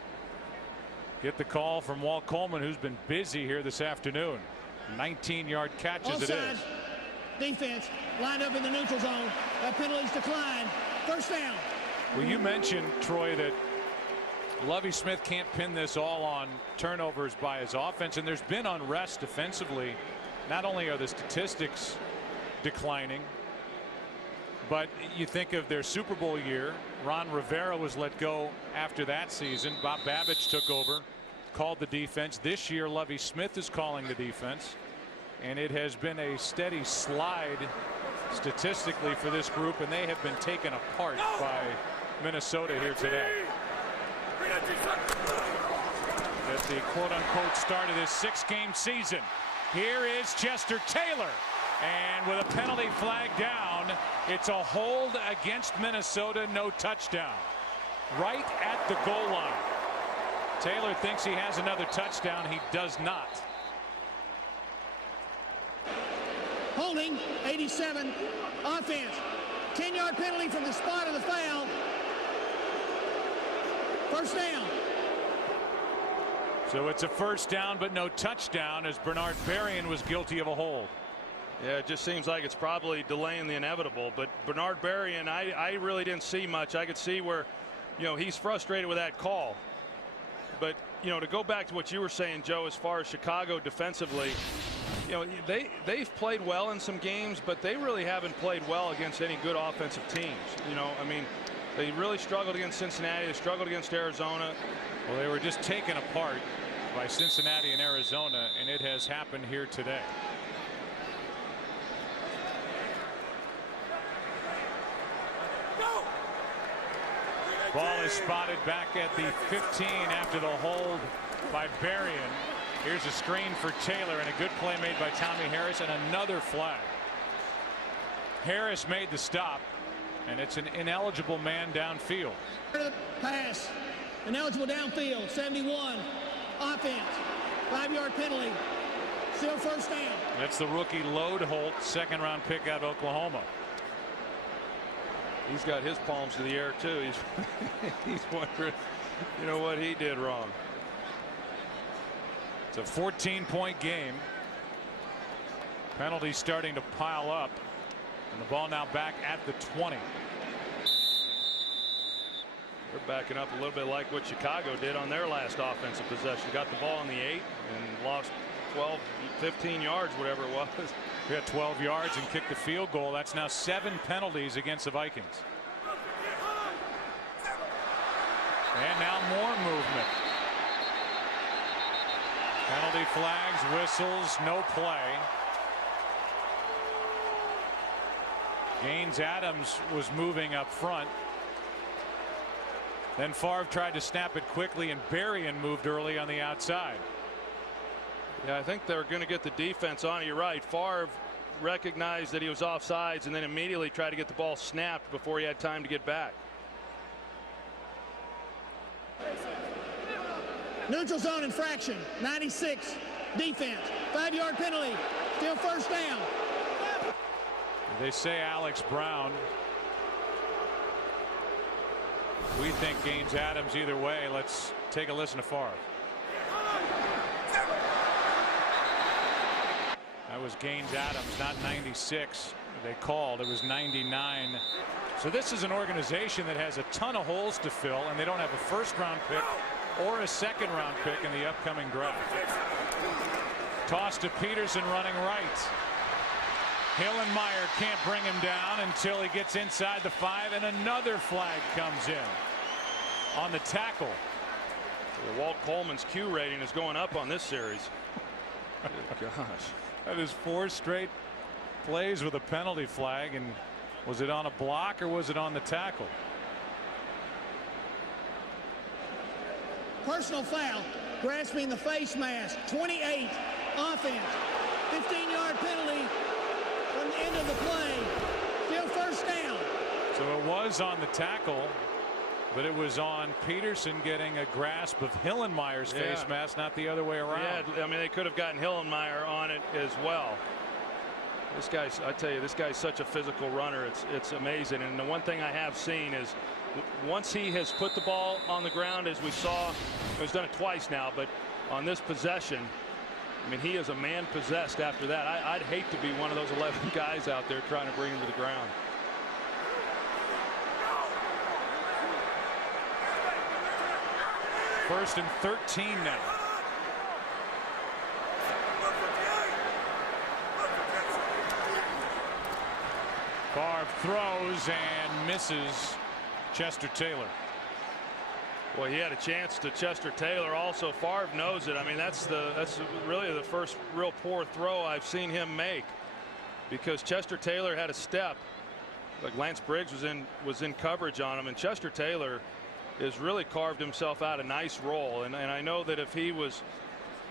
get the call from Walt Coleman, who's been busy here this afternoon. 19-yard catch as it is. Defense lined up in the neutral zone. That penalty's declined. First down. Well, you mentioned, Troy, that Lovie Smith can't pin this all on turnovers by his offense, and there's been unrest defensively. Not only are the statistics declining, but you think of their Super Bowl year. Ron Rivera was let go after that season. Bob Babich took over, called the defense. This year Lovie Smith is calling the defense, and it has been a steady slide statistically for this group, and they have been taken apart by Minnesota here today. At the quote-unquote start of this 6-game season, here is Chester Taylor, and with a penalty flag down, it's a hold against Minnesota, no touchdown. Right at the goal line. Taylor thinks he has another touchdown. He does not. Holding, 87, offense. 10-yard penalty from the spot of the foul. First down. So it's a first down, but no touchdown, as Bernard Berrien was guilty of a hold. Yeah, it just seems like it's probably delaying the inevitable. But Bernard Berrien, I really didn't see much. I could see where, he's frustrated with that call. But, to go back to what you were saying, Joe, as far as Chicago defensively, they've played well in some games, but they really haven't played well against any good offensive teams. They really struggled against Cincinnati. They struggled against Arizona. Well, they were just taken apart by Cincinnati and Arizona, and it has happened here today. Ball is spotted back at the 15 after the hold by Berrien. Here's a screen for Taylor, and a good play made by Tommy Harris, and another flag. Harris made the stop, and it's an ineligible man downfield. Pass. Ineligible downfield. 71. Offense. 5-yard penalty. Still first down. That's the rookie Lode Holt, second-round pick out of Oklahoma. He's got his palms to the air too. He's wondering, what he did wrong. It's a 14-point game. Penalties starting to pile up, and the ball now back at the 20. They're backing up a little bit like what Chicago did on their last offensive possession. Got the ball on the 8 and lost 12, 15 yards, whatever it was. We had 12 yards and kicked the field goal. That's now 7 penalties against the Vikings. And now more movement. Penalty flags, whistles, no play. Gaines Adams was moving up front. Then Favre tried to snap it quickly, and Berrien moved early on the outside. Yeah, I think they're going to get the defense on it. You're right. Favre recognized that he was offsides and then immediately tried to get the ball snapped before he had time to get back. Neutral zone infraction. 96. Defense. 5-yard penalty. Still first down. They say Alex Brown. We think Gaines Adams either way. Let's take a listen to Favre. That was Gaines Adams, not 96. They called. It was 99. So this is an organization that has a ton of holes to fill, and they don't have a first-round pick or a second-round pick in the upcoming draft. Toss to Peterson running right. Hillenmeyer can't bring him down until he gets inside the 5, and another flag comes in on the tackle. Walt Coleman's Q rating is going up on this series. Good gosh. That is 4 straight plays with a penalty flag, and was it on a block or was it on the tackle? Personal foul. Grasping the face mask. 28. Offense. 15-yard penalty from the end of the play. Still first down. So it was on the tackle, but it was on Peterson getting a grasp of Hillenmeyer's face mask, not the other way around. Yeah, I mean, they could have gotten Hillenmeyer on it as well. This guy's, I tell you, this guy's such a physical runner. It's amazing. And the one thing I have seen is once he has put the ball on the ground, as we saw, he's done it twice now, but on this possession, I mean, he is a man possessed after that. I'd hate to be one of those 11 guys out there trying to bring him to the ground. 1st and 13 now. Favre throws and misses Chester Taylor. Well, he had a chance to Chester Taylor. Also, Favre knows it. I mean, that's really the first real poor throw I've seen him make, because Chester Taylor had a step. Like Lance Briggs was in coverage on him, and Chester Taylor has really carved himself out a nice role. And I know that if he was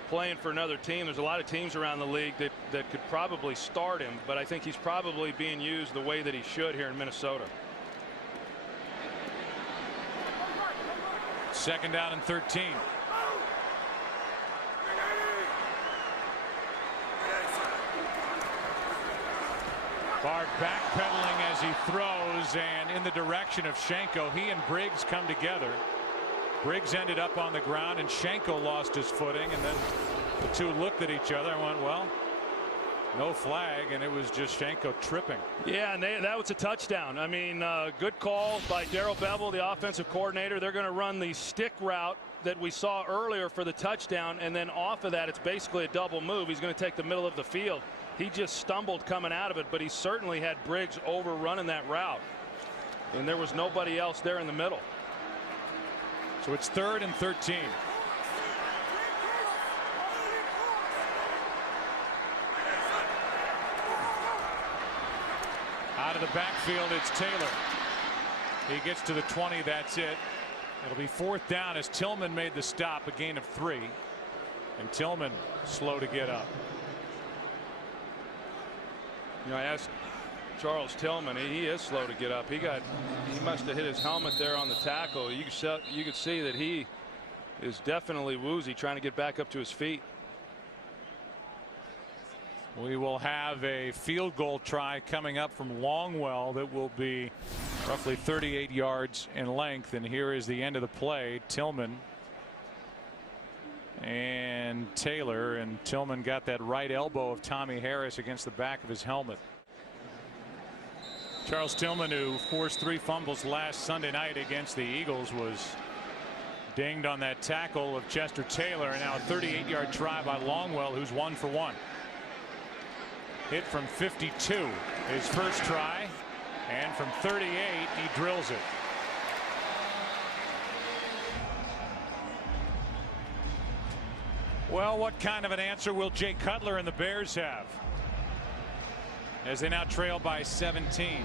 playing for another team, there's a lot of teams around the league that could probably start him, but I think he's probably being used the way that he should here in Minnesota. 2nd down and 13. Favre backpedaling as he throws, and in the direction of Schenko. He and Briggs come together. Briggs ended up on the ground, and Schenko lost his footing, and then the two looked at each other and went, well, no flag, and it was just Schenko tripping. Yeah, and that was a touchdown. I mean, good call by Darrell Bevell, the offensive coordinator. They're going to run the stick route that we saw earlier for the touchdown, and then off of that, it's basically a double move. He's going to take the middle of the field. He just stumbled coming out of it, but he certainly had Briggs overrunning that route, and there was nobody else there in the middle. So it's 3rd and 13. Out of the backfield, it's Taylor. He gets to the 20. That's it. It'll be 4th down as Tillman made the stop, a gain of 3, and Tillman slow to get up. You know, I asked Charles Tillman. He is slow to get up. He must have hit his helmet there on the tackle. You could see that he is definitely woozy, trying to get back up to his feet. We will have a field goal try coming up from Longwell that will be roughly 38 yards in length, and here is the end of the play. Tillman and Taylor, and Tillman got that right elbow of Tommy Harris against the back of his helmet. Charles Tillman, who forced 3 fumbles last Sunday night against the Eagles, was dinged on that tackle of Chester Taylor, and now a 38-yard try by Longwell, who's 1 for 1. Hit from 52 his first try, and from 38 he drills it. Well, what kind of an answer will Jay Cutler and the Bears have as they now trail by 17?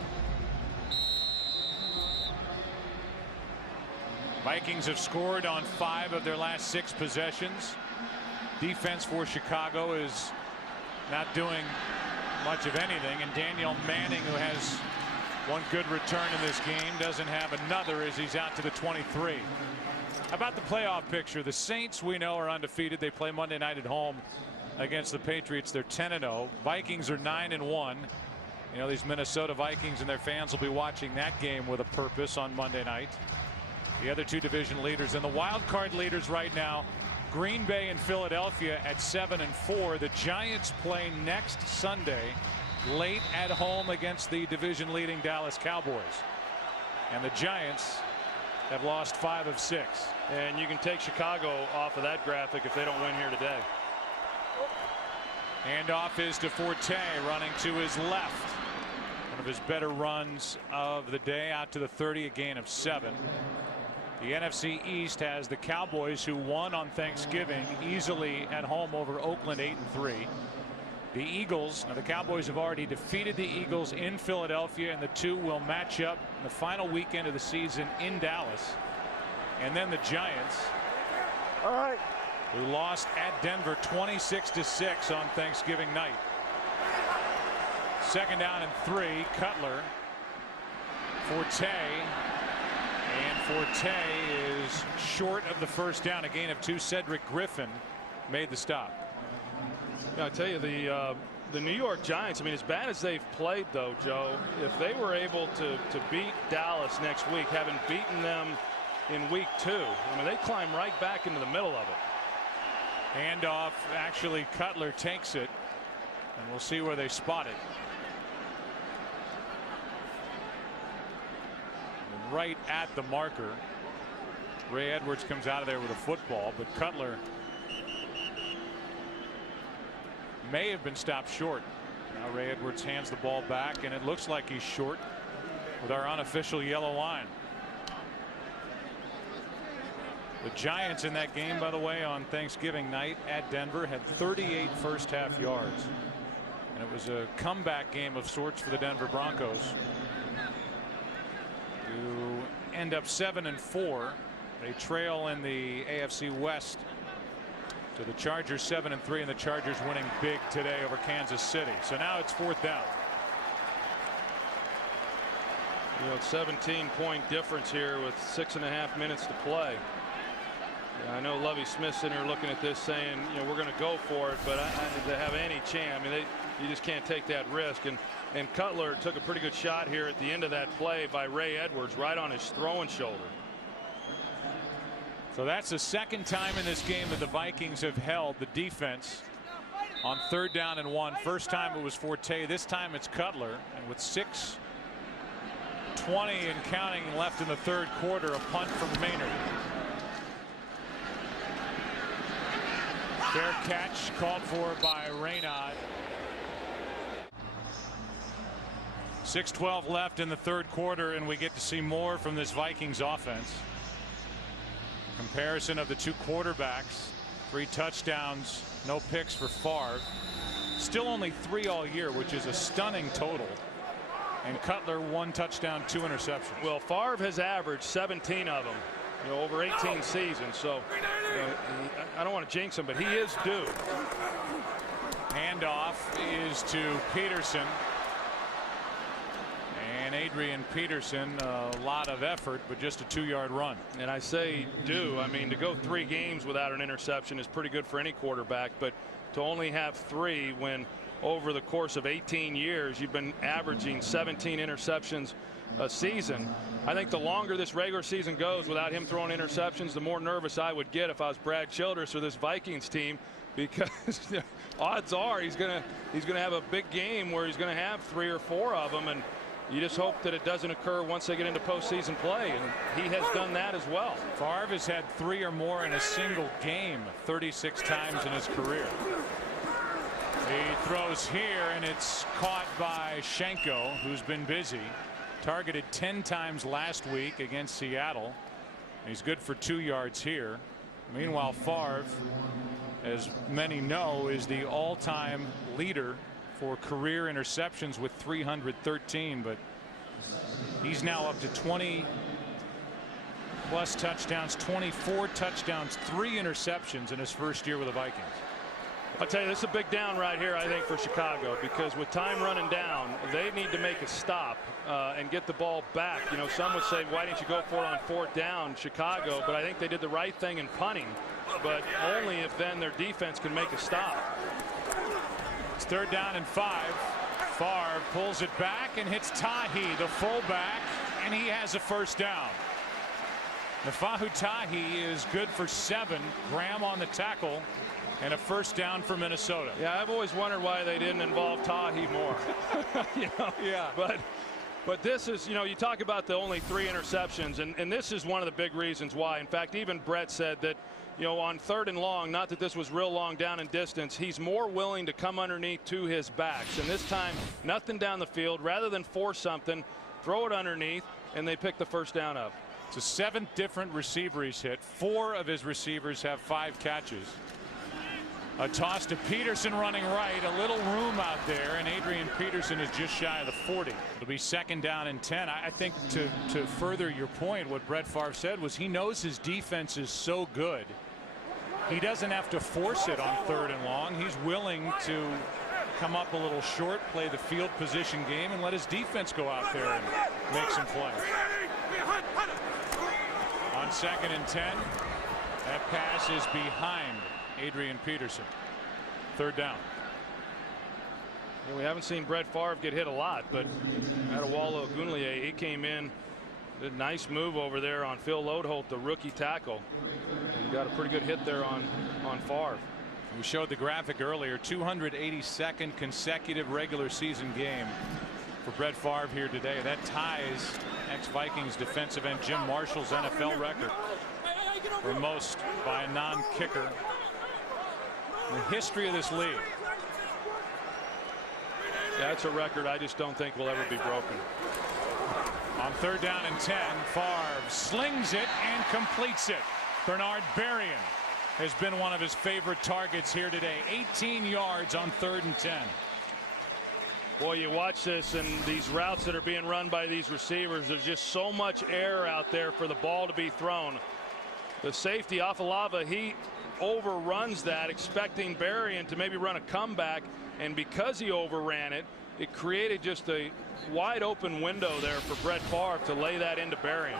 Vikings have scored on 5 of their last 6 possessions. Defense for Chicago is not doing much of anything, and Daniel Manning, who has 1 good return in this game, doesn't have another as he's out to the 23. How about the playoff picture? The Saints, we know, are undefeated. They play Monday night at home against the Patriots. They're 10-0. Vikings are 9-1. You know, these Minnesota Vikings and their fans will be watching that game with a purpose on Monday night. The other 2 division leaders and the wild card leaders right now, Green Bay and Philadelphia at 7-4. The Giants play next Sunday late at home against the division leading Dallas Cowboys, and the Giants have lost 5 of 6. And you can take Chicago off of that graphic if they don't win here today. Handoff is to Forte, running to his left. One of his better runs of the day, out to the 30, a gain of 7. The NFC East has the Cowboys, who won on Thanksgiving easily at home over Oakland, 8-3. The Eagles, now the Cowboys have already defeated the Eagles in Philadelphia, and the 2 will match up in the final weekend of the season in Dallas. And then the Giants, who lost at Denver 26-6 on Thanksgiving night. 2nd down and 3. Cutler, Forte, and Forte is short of the 1st down, a gain of 2. Cedric Griffin made the stop. I tell you, the New York Giants, I mean, as bad as they've played, though, Joe, if they were able to beat Dallas next week, having beaten them in week 2, I mean, they climb right back into the middle of it. Handoff, actually Cutler takes it, and we'll see where they spot it. Right at the marker. Ray Edwards comes out of there with a football, but Cutler may have been stopped short. Now Ray Edwards hands the ball back, and it looks like he's short with our unofficial yellow line. The Giants in that game, by the way, on Thanksgiving night at Denver, had 38 first half yards. And it was a comeback game of sorts for the Denver Broncos to end up 7-4. They trail in the AFC West to the Chargers 7-3, and the Chargers winning big today over Kansas City. So now it's 4th down. You know, it's 17-point difference here with 6.5 minutes to play. Yeah, I know Lovie Smith's sitting here looking at this saying, you know, we're going to go for it, but to have any chance, I mean, you just can't take that risk. And Cutler took a pretty good shot here at the end of that play by Ray Edwards, right on his throwing shoulder. So that's the second time in this game that the Vikings have held the defense on 3rd down and 1. First time it was Forte. This time it's Cutler. And with 6:20 and counting left in the 3rd quarter, a punt from Maynard. Fair catch called for by Reynaud. 6:12 left in the 3rd quarter, and we get to see more from this Vikings offense. Comparison of the two quarterbacks. 3 touchdowns, no picks for Favre. Still only 3 all year, which is a stunning total. And Cutler 1 touchdown, 2 interceptions. Well, Favre has averaged 17 of them, you know, over 18 seasons. So I don't want to jinx him, but he is due. Handoff is to Peterson. And Adrian Peterson, a lot of effort, but just a 2-yard run. And I say due. I mean, to go 3 games without an interception is pretty good for any quarterback, but to only have 3 when over the course of 18 years you've been averaging 17 interceptions a season. I think the longer this regular season goes without him throwing interceptions, the more nervous I would get if I was Brad Childress or this Vikings team, because odds are he's gonna have a big game where he's gonna have 3 or 4 of them, and you just hope that it doesn't occur once they get into postseason play, and he has done that as well. Favre has had 3 or more in a single game 36 times in his career. He throws here, and it's caught by Schenko, who's been busy. Targeted 10 times last week against Seattle. He's good for 2 yards here. Meanwhile, Favre, as many know, is the all-time leader for career interceptions with 313, but he's now up to 20+ touchdowns, 24 touchdowns, 3 interceptions in his first year with the Vikings. I'll tell you, this is a big down right here, I think, for Chicago, because with time running down, they need to make a stop and get the ball back. You know, some would say, why didn't you go for it on 4th down, Chicago? But I think they did the right thing in punting, but only if then their defense can make a stop. It's 3rd down and 5. Favre pulls it back and hits Tahi, the fullback, and he has a first down. Nafahu Tahi is good for 7. Graham on the tackle, and a first down for Minnesota. Yeah, I've always wondered why they didn't involve Tahi more. You know? Yeah. But this is, you know, you talk about the only 3 interceptions, and this is one of the big reasons why. In fact, even Brett said that, you know, on 3rd and long, not that this was real long down in distance, he's more willing to come underneath to his backs. And this time, nothing down the field. Rather than force something, throw it underneath, and they pick the first down up. It's a 7th different receiver he's hit. 4 of his receivers have 5 catches. A toss to Peterson running right, a little room out there, and Adrian Peterson is just shy of the 40. It'll be 2nd down and 10. I think to further your point, what Brett Favre said was he knows his defense is so good. He doesn't have to force it on 3rd and long. He's willing to come up a little short, play the field position game, and let his defense go out there and make some plays. On 2nd and 10, that pass is behind Adrian Peterson. 3rd down. Well, we haven't seen Brett Favre get hit a lot, but Adewale Ogunleye, he came in, did a nice move over there on Phil Lodeholt, the rookie tackle, and got a pretty good hit there on Favre. We showed the graphic earlier. 282nd consecutive regular season game for Brett Favre here today. That ties ex-Vikings defensive end Jim Marshall's NFL record. or most by a non-kicker in the history of this league. That's a record I just don't think will ever be broken. On 3rd down and 10, Favre slings it and completes it. Bernard Berrien has been one of his favorite targets here today. 18 yards on 3rd and 10. Boy, you watch this and these routes that are being run by these receivers, there's just so much air out there for the ball to be thrown. The safety, Afalava, he overruns that, expecting Berrien to maybe run a comeback, and because he overran it, it created just a wide open window there for Brett Favre to lay that into Berrien.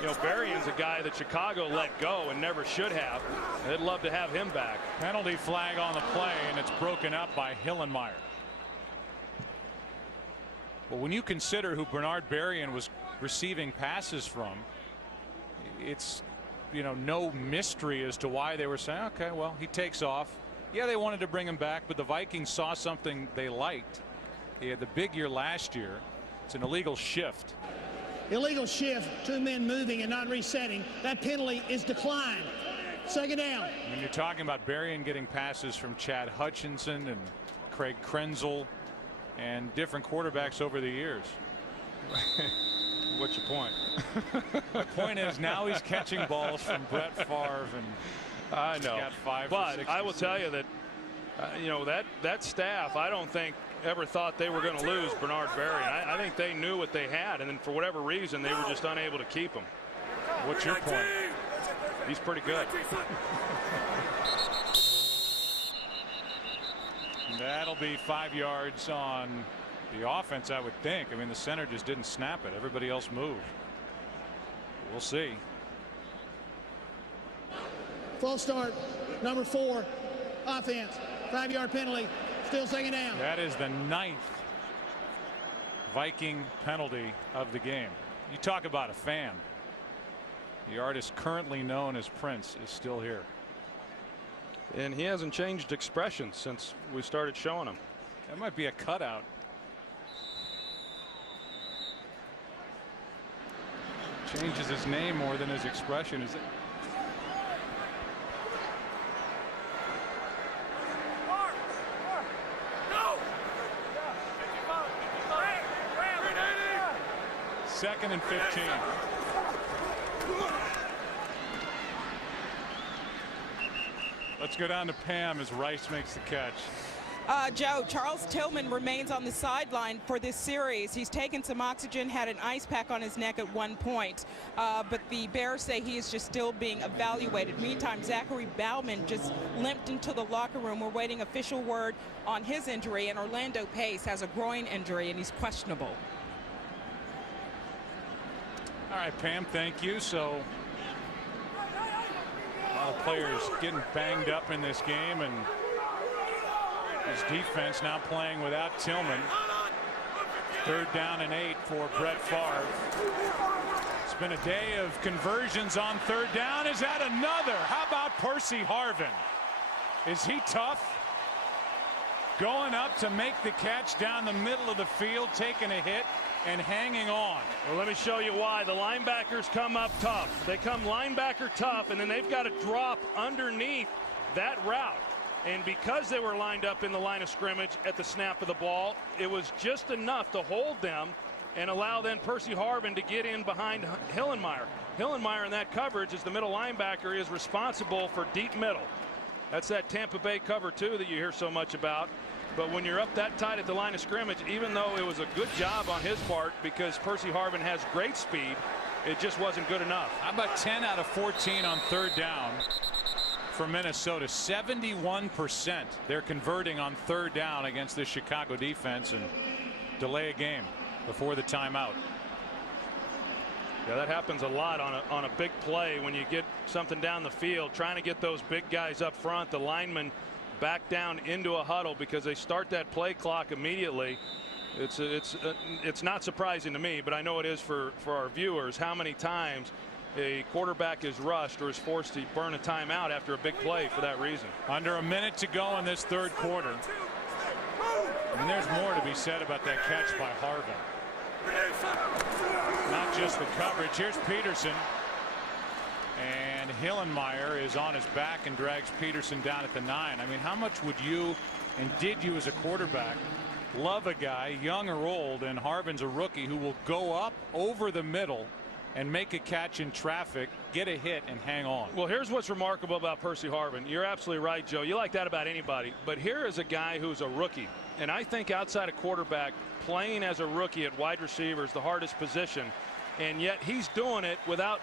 You know, Berrien's a guy that Chicago let go and never should have. They'd love to have him back. Penalty flag on the play, and it's broken up by Hillenmeyer. But when you consider who Bernard Berrien was receiving passes from, it's, you know, no mystery as to why they were saying, okay, well, he takes off. Yeah, they wanted to bring him back, but the Vikings saw something they liked. He had the big year last year. It's an illegal shift. Illegal shift, 2 men moving and not resetting. That penalty is declined. 2nd down. I mean, you're talking about Berrien getting passes from Chad Hutchinson and Craig Krenzel and different quarterbacks over the years. What's your point? My point is now he's catching balls from Brett Favre, and I know. Got 5 but for 6 I will tell you that you know, that staff, I don't think ever thought they were going to lose Bernard Berrien. I think they knew what they had, and then for whatever reason they were just unable to keep him. What's your point? He's pretty good. That'll be 5 yards on the offense, I would think. I mean, the center just didn't snap it. Everybody else moved. We'll see. False start, number 4, offense. 5-yard penalty, still 2nd down. That is the 9th Viking penalty of the game. You talk about a fan. The artist currently known as Prince is still here. And he hasn't changed expression since we started showing him. That might be a cutout. Changes his name more than his expression. Is it? Second and 15. Let's go down to Pam as Rice makes the catch. Joe, Charles Tillman remains on the sideline for this series. He's taken some oxygen, had an ice pack on his neck at one point, but the Bears say he is just still being evaluated. Meantime, Zachary Bauman just limped into the locker room. We're waiting official word on his injury, and Orlando Pace has a groin injury, and he's questionable. All right, Pam, thank you. So all the players getting banged up in this game, and his defense now playing without Tillman. 3rd down and 8 for Brett Favre. It's been a day of conversions on 3rd down. Is that another? How about Percy Harvin? Is he tough? Going up to make the catch down the middle of the field, taking a hit and hanging on. Well, let me show you why. The linebackers come up tough. They come linebacker tough, and then they've got to drop underneath that route. And because they were lined up in the line of scrimmage at the snap of the ball, it was just enough to hold them and allow then Percy Harvin to get in behind Hillenmeyer. Hillenmeyer in that coverage as the middle linebacker is responsible for deep middle. That's that Tampa Bay cover 2 that you hear so much about. But when you're up that tight at the line of scrimmage, even though it was a good job on his part because Percy Harvin has great speed, it just wasn't good enough. How about 10 out of 14 on 3rd down for Minnesota? 71% they're converting on 3rd down against the Chicago defense and delay a game before the timeout. Yeah, that happens a lot on a big play when you get something down the field, trying to get those big guys up front. The linemen back down into a huddle because they start that play clock immediately. It's not surprising to me, but I know it is for our viewers how many times a quarterback is rushed or is forced to burn a timeout after a big play for that reason. Under a minute to go in this 3rd quarter. And there's more to be said about that catch by Harvin. Not just the coverage. Here's Peterson. And Hillenmeyer is on his back and drags Peterson down at the 9. I mean, how much would you and did you as a quarterback love a guy, young or old, and Harvin's a rookie, who will go up over the middle and make a catch in traffic, get a hit, and hang on? Well, here's what's remarkable about Percy Harvin. You're absolutely right, Joe. You like that about anybody. But here is a guy who's a rookie. And I think outside of quarterback, playing as a rookie at wide receiver is the hardest position. And yet he's doing it without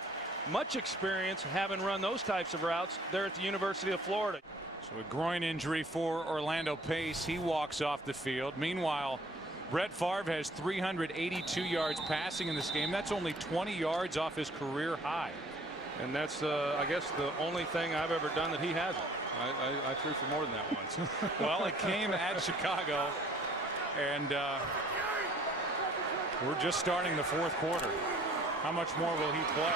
much experience, having run those types of routes there at the University of Florida. So a groin injury for Orlando Pace. He walks off the field. Meanwhile, Brett Favre has 382 yards passing in this game. That's only 20 yards off his career high. And that's, I guess, the only thing I've ever done that he hasn't. I threw for more than that once. Well, it came at Chicago, and we're just starting the fourth quarter. How much more will he play?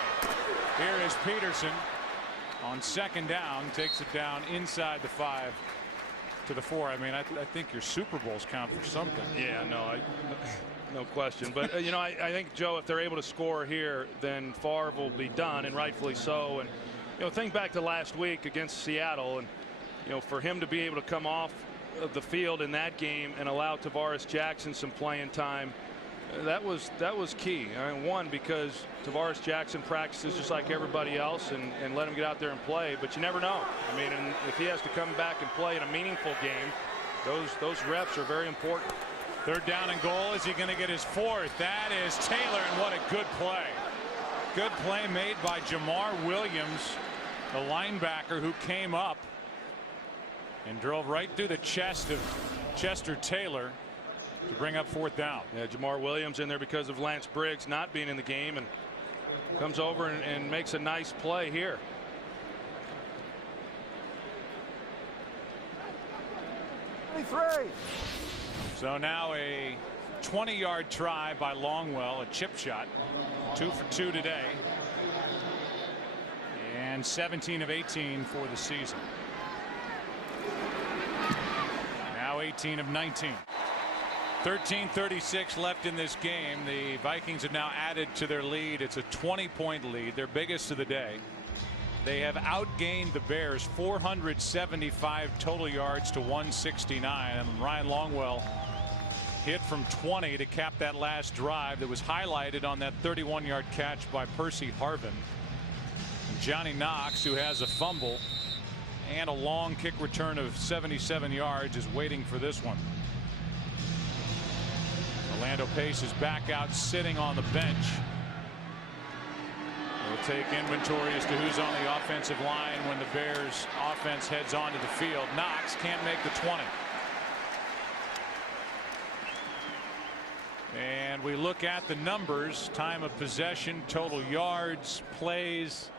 Here is Peterson on second down, takes it down inside the 5 to the 4. I mean, I think your Super Bowls count for something. Yeah, no question. But you know, I think, Joe, if they're able to score here, then Favre will be done, and rightfully so. And you know, think back to last week against Seattle, and you know, for him to be able to come off of the field in that game and allow Tavares Jackson some playing time, that was key. I mean, one, because Tavares Jackson practices just like everybody else, and let him get out there and play. But you never know. I mean, and if he has to come back and play in a meaningful game, those reps are very important. Third down and goal. Is he going to get his fourth? That is Taylor, and what a good play. Good play made by Jamar Williams, the linebacker, who came up and drove right through the chest of Chester Taylor to bring up fourth down. Yeah, Jamar Williams in there because of Lance Briggs not being in the game, and comes over and makes a nice play here. So now a 20-yard try by Longwell, a chip shot. 2 for 2 today. And 17 of 18 for the season. Now 18 of 19. 13:36 left in this game. The Vikings have now added to their lead. It's a 20-point lead, their biggest of the day. They have outgained the Bears 475 total yards to 169. And Ryan Longwell hit from 20 to cap that last drive that was highlighted on that 31-yard catch by Percy Harvin. And Johnny Knox, who has a fumble and a long kick return of 77 yards, is waiting for this one. Orlando Pace is back out, sitting on the bench. We'll take inventory as to who's on the offensive line when the Bears offense heads onto the field. Knox can't make the 20. And we look at the numbers: time of possession, total yards, plays,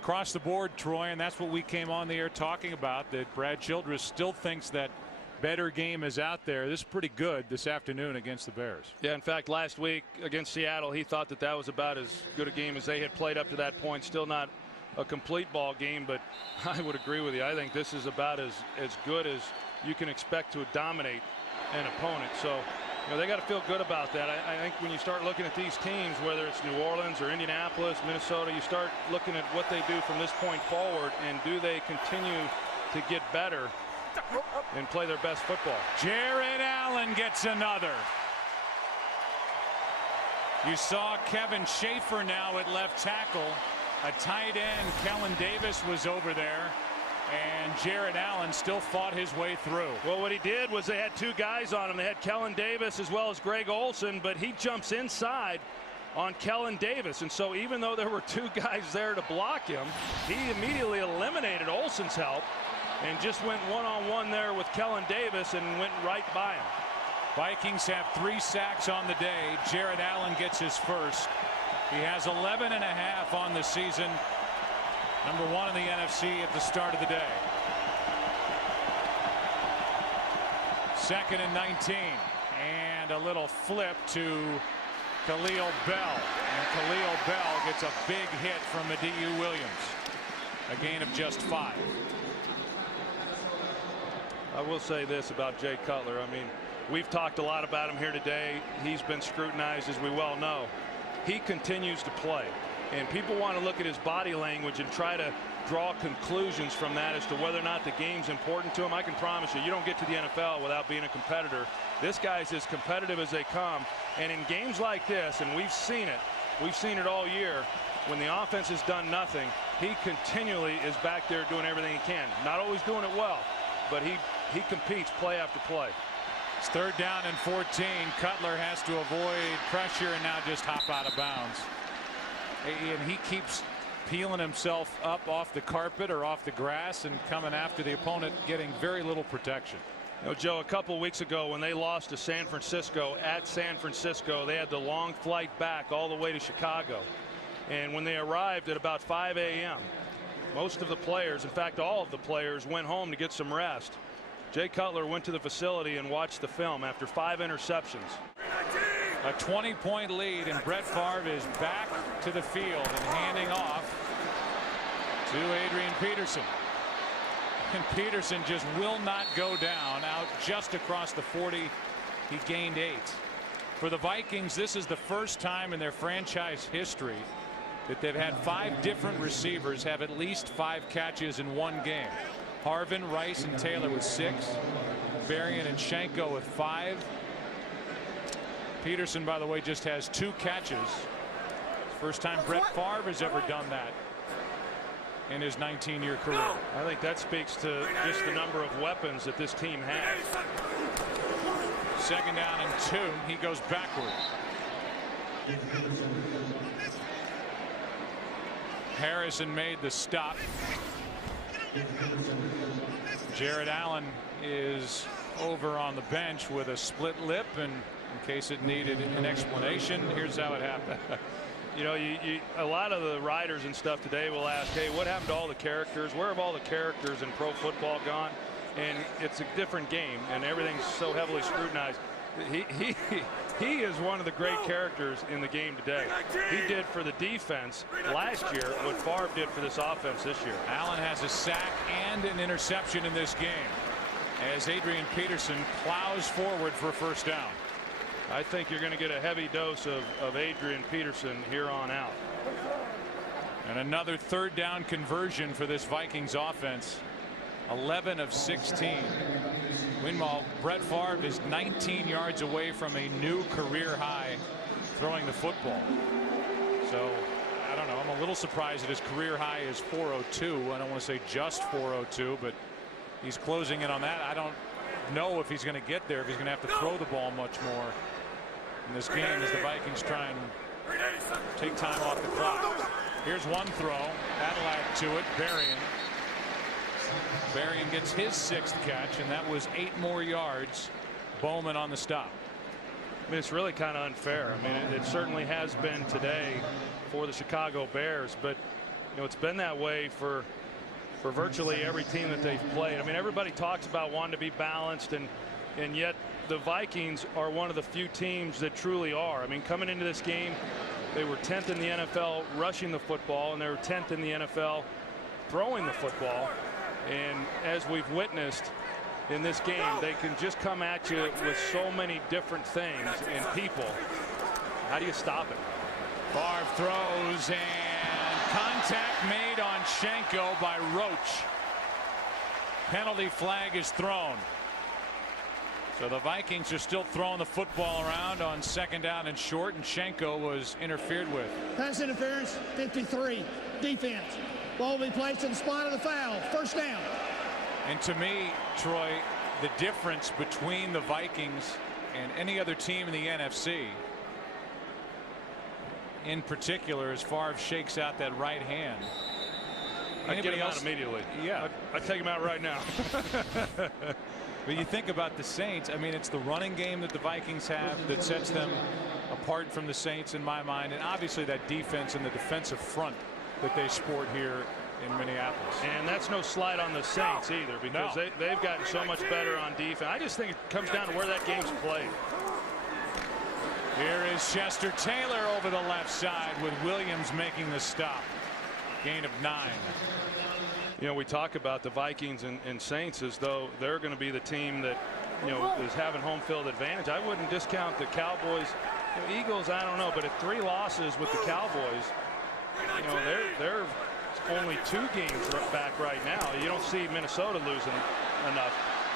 across the board, Troy, and that's what we came on the air talking about, that Brad Childress still thinks that better game is out there. This is pretty good this afternoon against the Bears. Yeah, in fact, last week against Seattle, he thought that was about as good a game as they had played up to that point. Still not a complete ball game, but I would agree with you. I think this is about as good as you can expect to dominate an opponent. So, you know, they got to feel good about that. I think when you start looking at these teams, whether it's New Orleans or Indianapolis, Minnesota, you start looking at what they do from this point forward, and do they continue to get better and play their best football. Jared Allen gets another. You saw Kevin Schaefer now at left tackle. A tight end, Kellen Davis, was over there, and Jared Allen still fought his way through. Well, what he did was they had two guys on him. They had Kellen Davis as well as Greg Olsen, but he jumps inside on Kellen Davis, and so even though there were two guys there to block him, he immediately eliminated Olsen's help and just went one-on-one there with Kellen Davis and went right by him. Vikings have 3 sacks on the day. Jared Allen gets his first. He has 11 and a half on the season. Number 1 in the NFC at the start of the day. 2nd and 19. And a little flip to Khalil Bell. And Khalil Bell gets a big hit from Adieu Williams. A gain of just 5. I will say this about Jay Cutler. I mean, we've talked a lot about him here today. He's been scrutinized, as we well know. He continues to play. And people want to look at his body language and try to draw conclusions from that as to whether or not the game's important to him. I can promise you, you don't get to the NFL without being a competitor. This guy's as competitive as they come. And in games like this, and we've seen it all year, when the offense has done nothing, he continually is back there doing everything he can. Not always doing it well, but he competes play after play. It's 3rd down and 14. Cutler has to avoid pressure and now just hop out of bounds. And he keeps peeling himself up off the carpet or off the grass and coming after the opponent, getting very little protection. You know, Joe, a couple weeks ago when they lost to San Francisco at San Francisco, they had the long flight back all the way to Chicago. And when they arrived at about 5 a.m., most of the players, in fact all of the players, went home to get some rest. Jay Cutler went to the facility and watched the film after 5 interceptions. A 20-point lead, and Brett Favre is back to the field and handing off to Adrian Peterson. And Peterson just will not go down, out just across the 40. He gained 8. For the Vikings, this is the first time in their franchise history that they've had 5 different receivers have at least 5 catches in one game. Harvin, Rice, and Taylor with 6. Berrien and Schenko with 5. Peterson, by the way, just has 2 catches. First time Brett Favre has ever done that in his 19-year career. I think that speaks to just the number of weapons that this team has. 2nd down and 2. He goes backward. Harrison made the stop. Jared Allen is over on the bench with a split lip, and in case it needed an explanation, here's how it happened. You know, a lot of the writers and stuff today will ask, hey, what happened to all the characters? Where have all the characters in pro football gone? And it's a different game, and everything's so heavily scrutinized. He is one of the great characters in the game today. He did for the defense last year what Favre did for this offense this year. Allen has a sack and an interception in this game as Adrian Peterson plows forward for a 1st down. I think you're going to get a heavy dose of Adrian Peterson here on out. And another 3rd down conversion for this Vikings offense. 11 of 16. Meanwhile, Brett Favre is 19 yards away from a new career high throwing the football. So I don't know. I'm a little surprised that his career high is 402. I don't want to say just 402, but he's closing in on that. I don't know if he's going to get there, if he's going to have to throw the ball much more in this game as the Vikings try and take time off the clock. Here's one throw. That'll add to it. Berrien gets his 6th catch, and that was 8 more yards. Bowman on the stop. I mean, it's really kind of unfair. I mean, it certainly has been today for the Chicago Bears, but you know, it's been that way for virtually every team that they've played. I mean, everybody talks about wanting to be balanced, and yet the Vikings are one of the few teams that truly are. I mean, coming into this game, they were 10th in the NFL rushing the football, and they were 10th in the NFL throwing the football. And as we've witnessed in this game, they can just come at you with so many different things and people. How do you stop it? Favre throws, and contact made on Schenko by Roach. Penalty flag is thrown. So the Vikings are still throwing the football around on 2nd down and short, and Schenko was interfered with. Pass interference, 53. Defense. Ball will be placed in the spot of the foul. 1st down. And to me, Troy, the difference between the Vikings and any other team in the NFC, in particular, as Favre shakes out that right hand. I'd get him out immediately. Yeah. I'd take him out right now. But you think about the Saints, I mean, it's the running game that the Vikings have that sets them apart from the Saints in my mind, and obviously that defense and the defensive front that they sport here in Minneapolis. And that's no slight on the Saints either, because they've gotten so much better on defense. I just think it comes down to where that game's played. Here is Chester Taylor over the left side with Williams making the stop. Gain of 9. You know, we talk about the Vikings and Saints as though they're going to be the team that, you know, is having home field advantage. I wouldn't discount the Cowboys. You know, Eagles, I don't know, but at 3 losses with the Cowboys, you know, they're only 2 games back right now. You don't see Minnesota losing enough,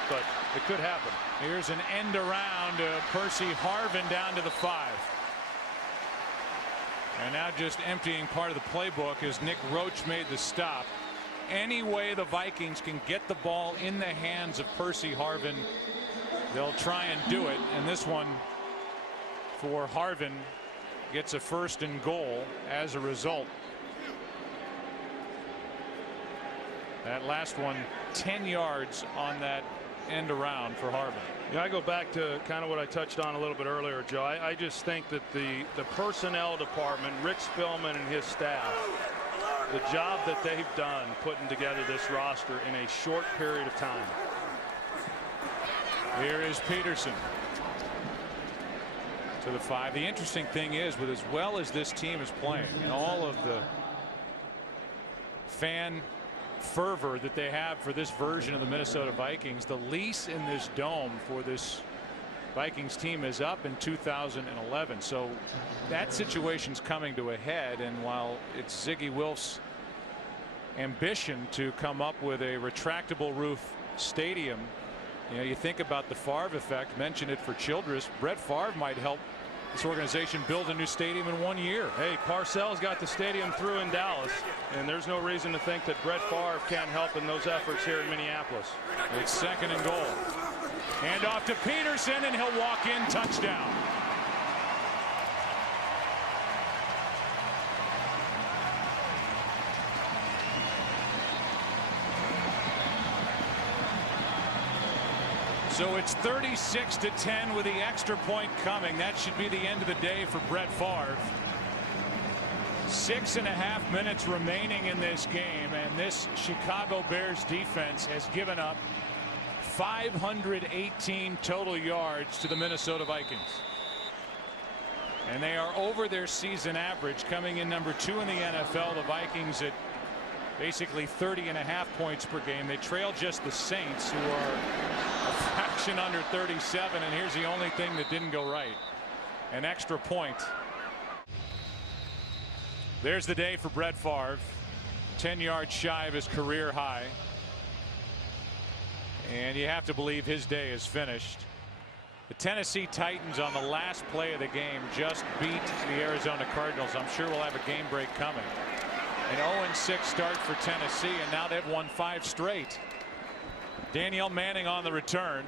but it could happen. Here's an end around Percy Harvin down to the 5. And now just emptying part of the playbook as Nick Roach made the stop. Any way the Vikings can get the ball in the hands of Percy Harvin, they'll try and do it. And this one for Harvin gets a 1st and goal as a result. That last one 10 yards on that end around for Harvin. Yeah, I go back to kind of what I touched on a little bit earlier, Joe. I just think that the personnel department, Rick Spillman and his staff, the job that they've done putting together this roster in a short period of time. Here is Peterson to the 5. The interesting thing is, with as well as this team is playing and all of the fan fervor that they have for this version of the Minnesota Vikings, the lease in this dome for this Vikings team is up in 2011. So that situation's coming to a head, and while it's Ziggy Wilf's ambition to come up with a retractable roof stadium, you know, you think about the Favre effect, mention it for Childress. Brett Favre might help this organization build a new stadium in 1 year. Hey, Parcells got the stadium through in Dallas, and there's no reason to think that Brett Favre can't help in those efforts here in Minneapolis. It's 2nd and goal. Hand off to Peterson, and he'll walk in. Touchdown. So it's 36-10 with the extra point coming. That should be the end of the day for Brett Favre. 6.5 minutes remaining in this game, and this Chicago Bears defense has given up 518 total yards to the Minnesota Vikings. And they are over their season average, coming in number 2 in the NFL. The Vikings at basically 30.5 points per game. They trail just the Saints, who are a fraction under 37. And here's the only thing that didn't go right: an extra point. There's the day for Brett Favre, 10 yards shy of his career high. And you have to believe his day is finished. The Tennessee Titans on the last play of the game just beat the Arizona Cardinals. I'm sure we'll have a game break coming. An 0-6 start for Tennessee, and now they've won 5 straight. Danielle Manning on the return.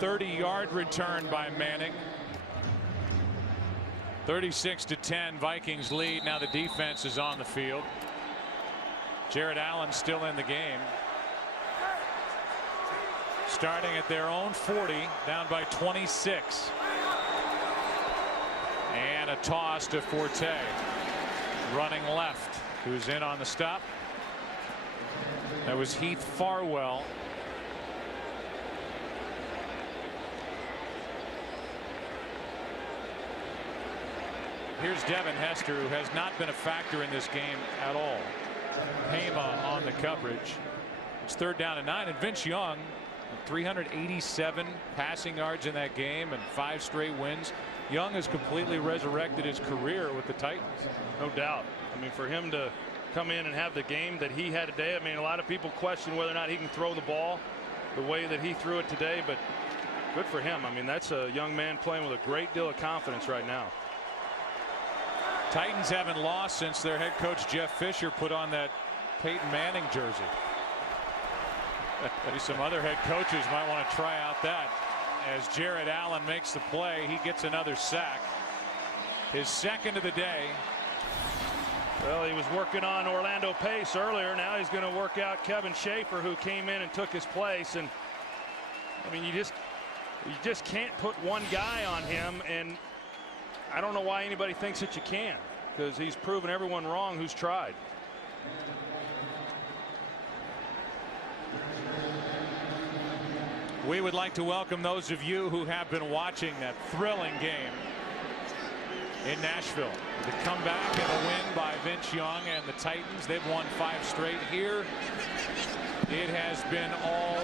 30-yard return by Manning. 36-10, Vikings lead. Now the defense is on the field. Jared Allen still in the game. Starting at their own 40, down by 26. And a toss to Forte, running left, who's in on the stop. That was Heath Farwell. Here's Devin Hester, who has not been a factor in this game at all. Pema on the coverage. It's 3rd down and 9, and Vince Young, 387 passing yards in that game and 5 straight wins. Young has completely resurrected his career with the Titans. No doubt. I mean, for him to come in and have the game that he had today, I mean, a lot of people question whether or not he can throw the ball the way that he threw it today, but good for him. I mean, that's a young man playing with a great deal of confidence right now. Titans haven't lost since their head coach Jeff Fisher put on that Peyton Manning jersey. Maybe some other head coaches might want to try out that. As Jared Allen makes the play, he gets another sack. His 2nd of the day. Well, he was working on Orlando Pace earlier. Now he's going to work out Kevin Schaefer, who came in and took his place. And I mean, you just can't put one guy on him, and I don't know why anybody thinks that you can, because he's proven everyone wrong who's tried. We would like to welcome those of you who have been watching that thrilling game in Nashville. The comeback and the win by Vince Young and the Titans. They've won 5 straight. Here it has been all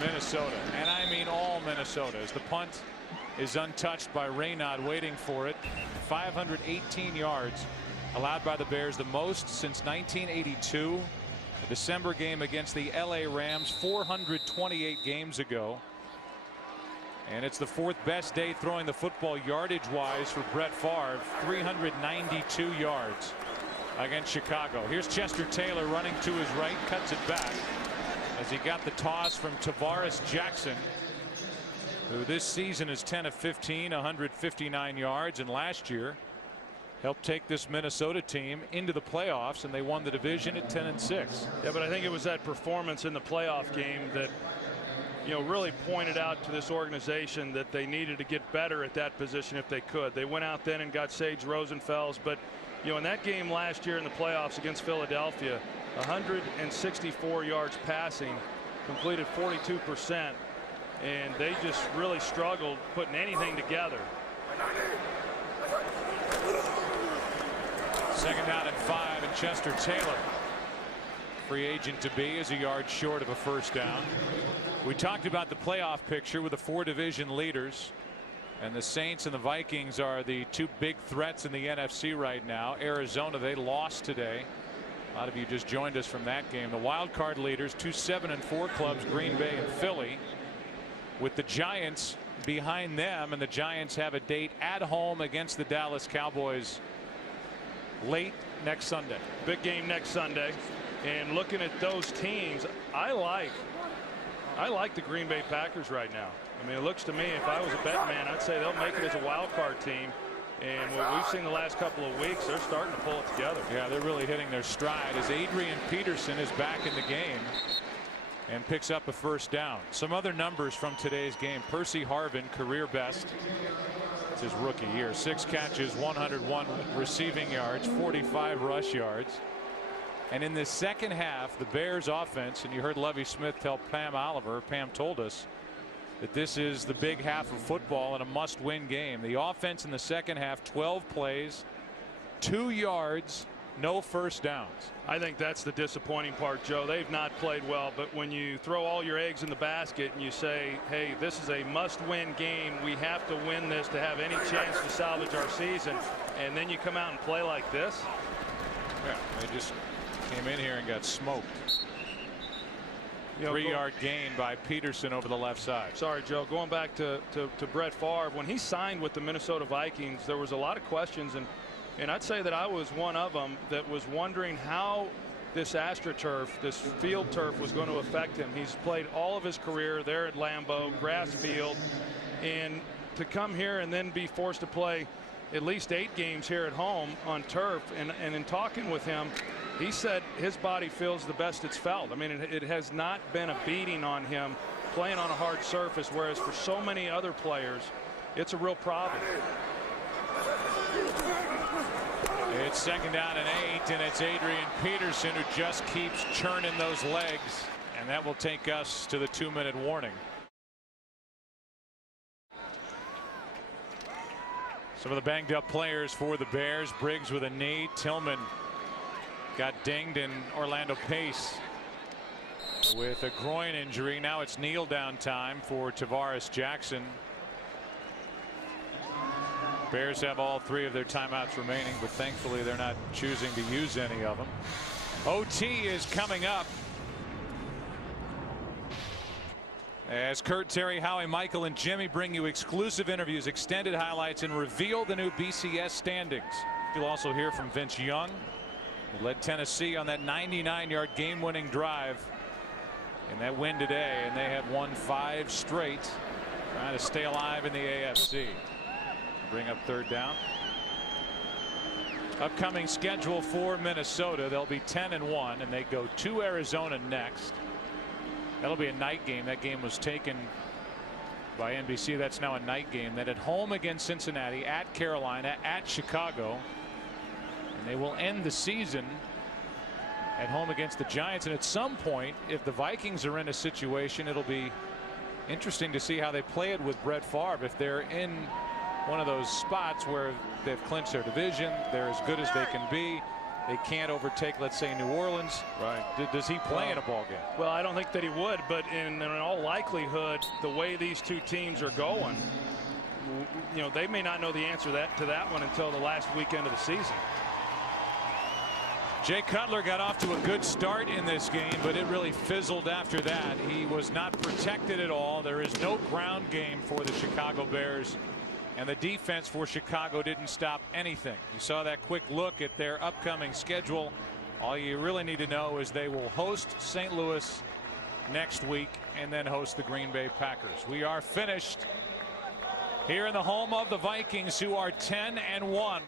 Minnesota, and I mean all Minnesota, as the punt is untouched by Raynaud, waiting for it. 518 yards allowed by the Bears, the most since 1982. The December game against the LA Rams 428 games ago. And it's the 4th best day throwing the football yardage wise for Brett Favre. 392 yards against Chicago. Here's Chester Taylor running to his right, cuts it back as he got the toss from Tavares Jackson, who this season is 10 of 15, 159 yards, and last year helped take this Minnesota team into the playoffs, and they won the division at 10-6. Yeah, but I think it was that performance in the playoff game that, you know, really pointed out to this organization that they needed to get better at that position if they could. They went out then and got Sage Rosenfels, but, you know, in that game last year in the playoffs against Philadelphia, 164 yards passing, completed 42%, and they just really struggled putting anything together. 2nd down and 5, and Chester Taylor, free agent to be, is a yard short of a 1st down. We talked about the playoff picture with the 4 division leaders, and the Saints and the Vikings are the 2 big threats in the NFC right now. Arizona, they lost today. A lot of you just joined us from that game. The wild card leaders, 2 7-4 clubs, Green Bay and Philly, with the Giants behind them, and the Giants have a date at home against the Dallas Cowboys late next Sunday. Big game next Sunday. And looking at those teams, I like the Green Bay Packers right now. I mean, it looks to me, if I was a bet man, I'd say they'll make it as a wild card team. And what we've seen the last couple of weeks, they're starting to pull it together. Yeah, they're really hitting their stride as Adrian Peterson is back in the game and picks up a 1st down. Some other numbers from today's game. Percy Harvin, career best. It's his rookie year. 6 catches, 101 receiving yards, 45 rush yards. And in the second half, the Bears offense, and you heard Lovie Smith tell Pam Oliver, Pam told us that this is the big half of football and a must-win game. The offense in the second half, 12 plays, 2 yards, no 1st downs. I think that's the disappointing part, Joe. They've not played well, but when you throw all your eggs in the basket and you say, hey, this is a must-win game, we have to win this to have any chance to salvage our season, and then you come out and play like this. Yeah, they just came in here and got smoked. 3-yard gain by Peterson over the left side. Sorry, Joe. Going back to Brett Favre, when he signed with the Minnesota Vikings, there was a lot of questions, and I'd say that I was one of them that was wondering how this AstroTurf, this field turf, was going to affect him. He's played all of his career there at Lambeau, grass field, and to come here and then be forced to play at least 8 games here at home on turf, and in talking with him, he said his body feels the best it's felt. I mean, it has not been a beating on him playing on a hard surface, whereas for so many other players, it's a real problem. It's 2nd down and 8, and it's Adrian Peterson who just keeps churning those legs, and that will take us to the 2-minute warning. Some of the banged up players for the Bears. Briggs with a knee. Tillman got dinged, and Orlando Pace with a groin injury. Now it's kneel down time for Tavares Jackson. Bears have all 3 of their timeouts remaining, but thankfully they're not choosing to use any of them. OT is coming up as Kurt, Terry, Howie, Michael, and Jimmy bring you exclusive interviews, extended highlights, and reveal the new BCS standings. You'll also hear from Vince Young, who led Tennessee on that 99-yard game-winning drive in that win today, and they have won 5 straight, trying to stay alive in the AFC. Bring up 3rd down. Upcoming schedule for Minnesota, they'll be 10-1, and they go to Arizona next. That'll be a night game. That game was taken by NBC. That's now a night game. Then at home against Cincinnati, at Carolina, at Chicago, and they will end the season at home against the Giants. And at some point, if the Vikings are in a situation, it'll be interesting to see how they play it with Brett Favre. If they're in one of those spots where they've clinched their division, they're as good as they can be, they can't overtake, let's say, New Orleans. Right. Does he play in a ball game? Well, I don't think that he would, but in all likelihood, the way these 2 teams are going, you know, they may not know the answer to that one until the last weekend of the season. Jay Cutler got off to a good start in this game, but it really fizzled after that. He was not protected at all. There is no ground game for the Chicago Bears, and the defense for Chicago didn't stop anything. You saw that quick look at their upcoming schedule. All you really need to know is they will host St. Louis next week and then host the Green Bay Packers. We are finished here in the home of the Vikings, who are 10-1.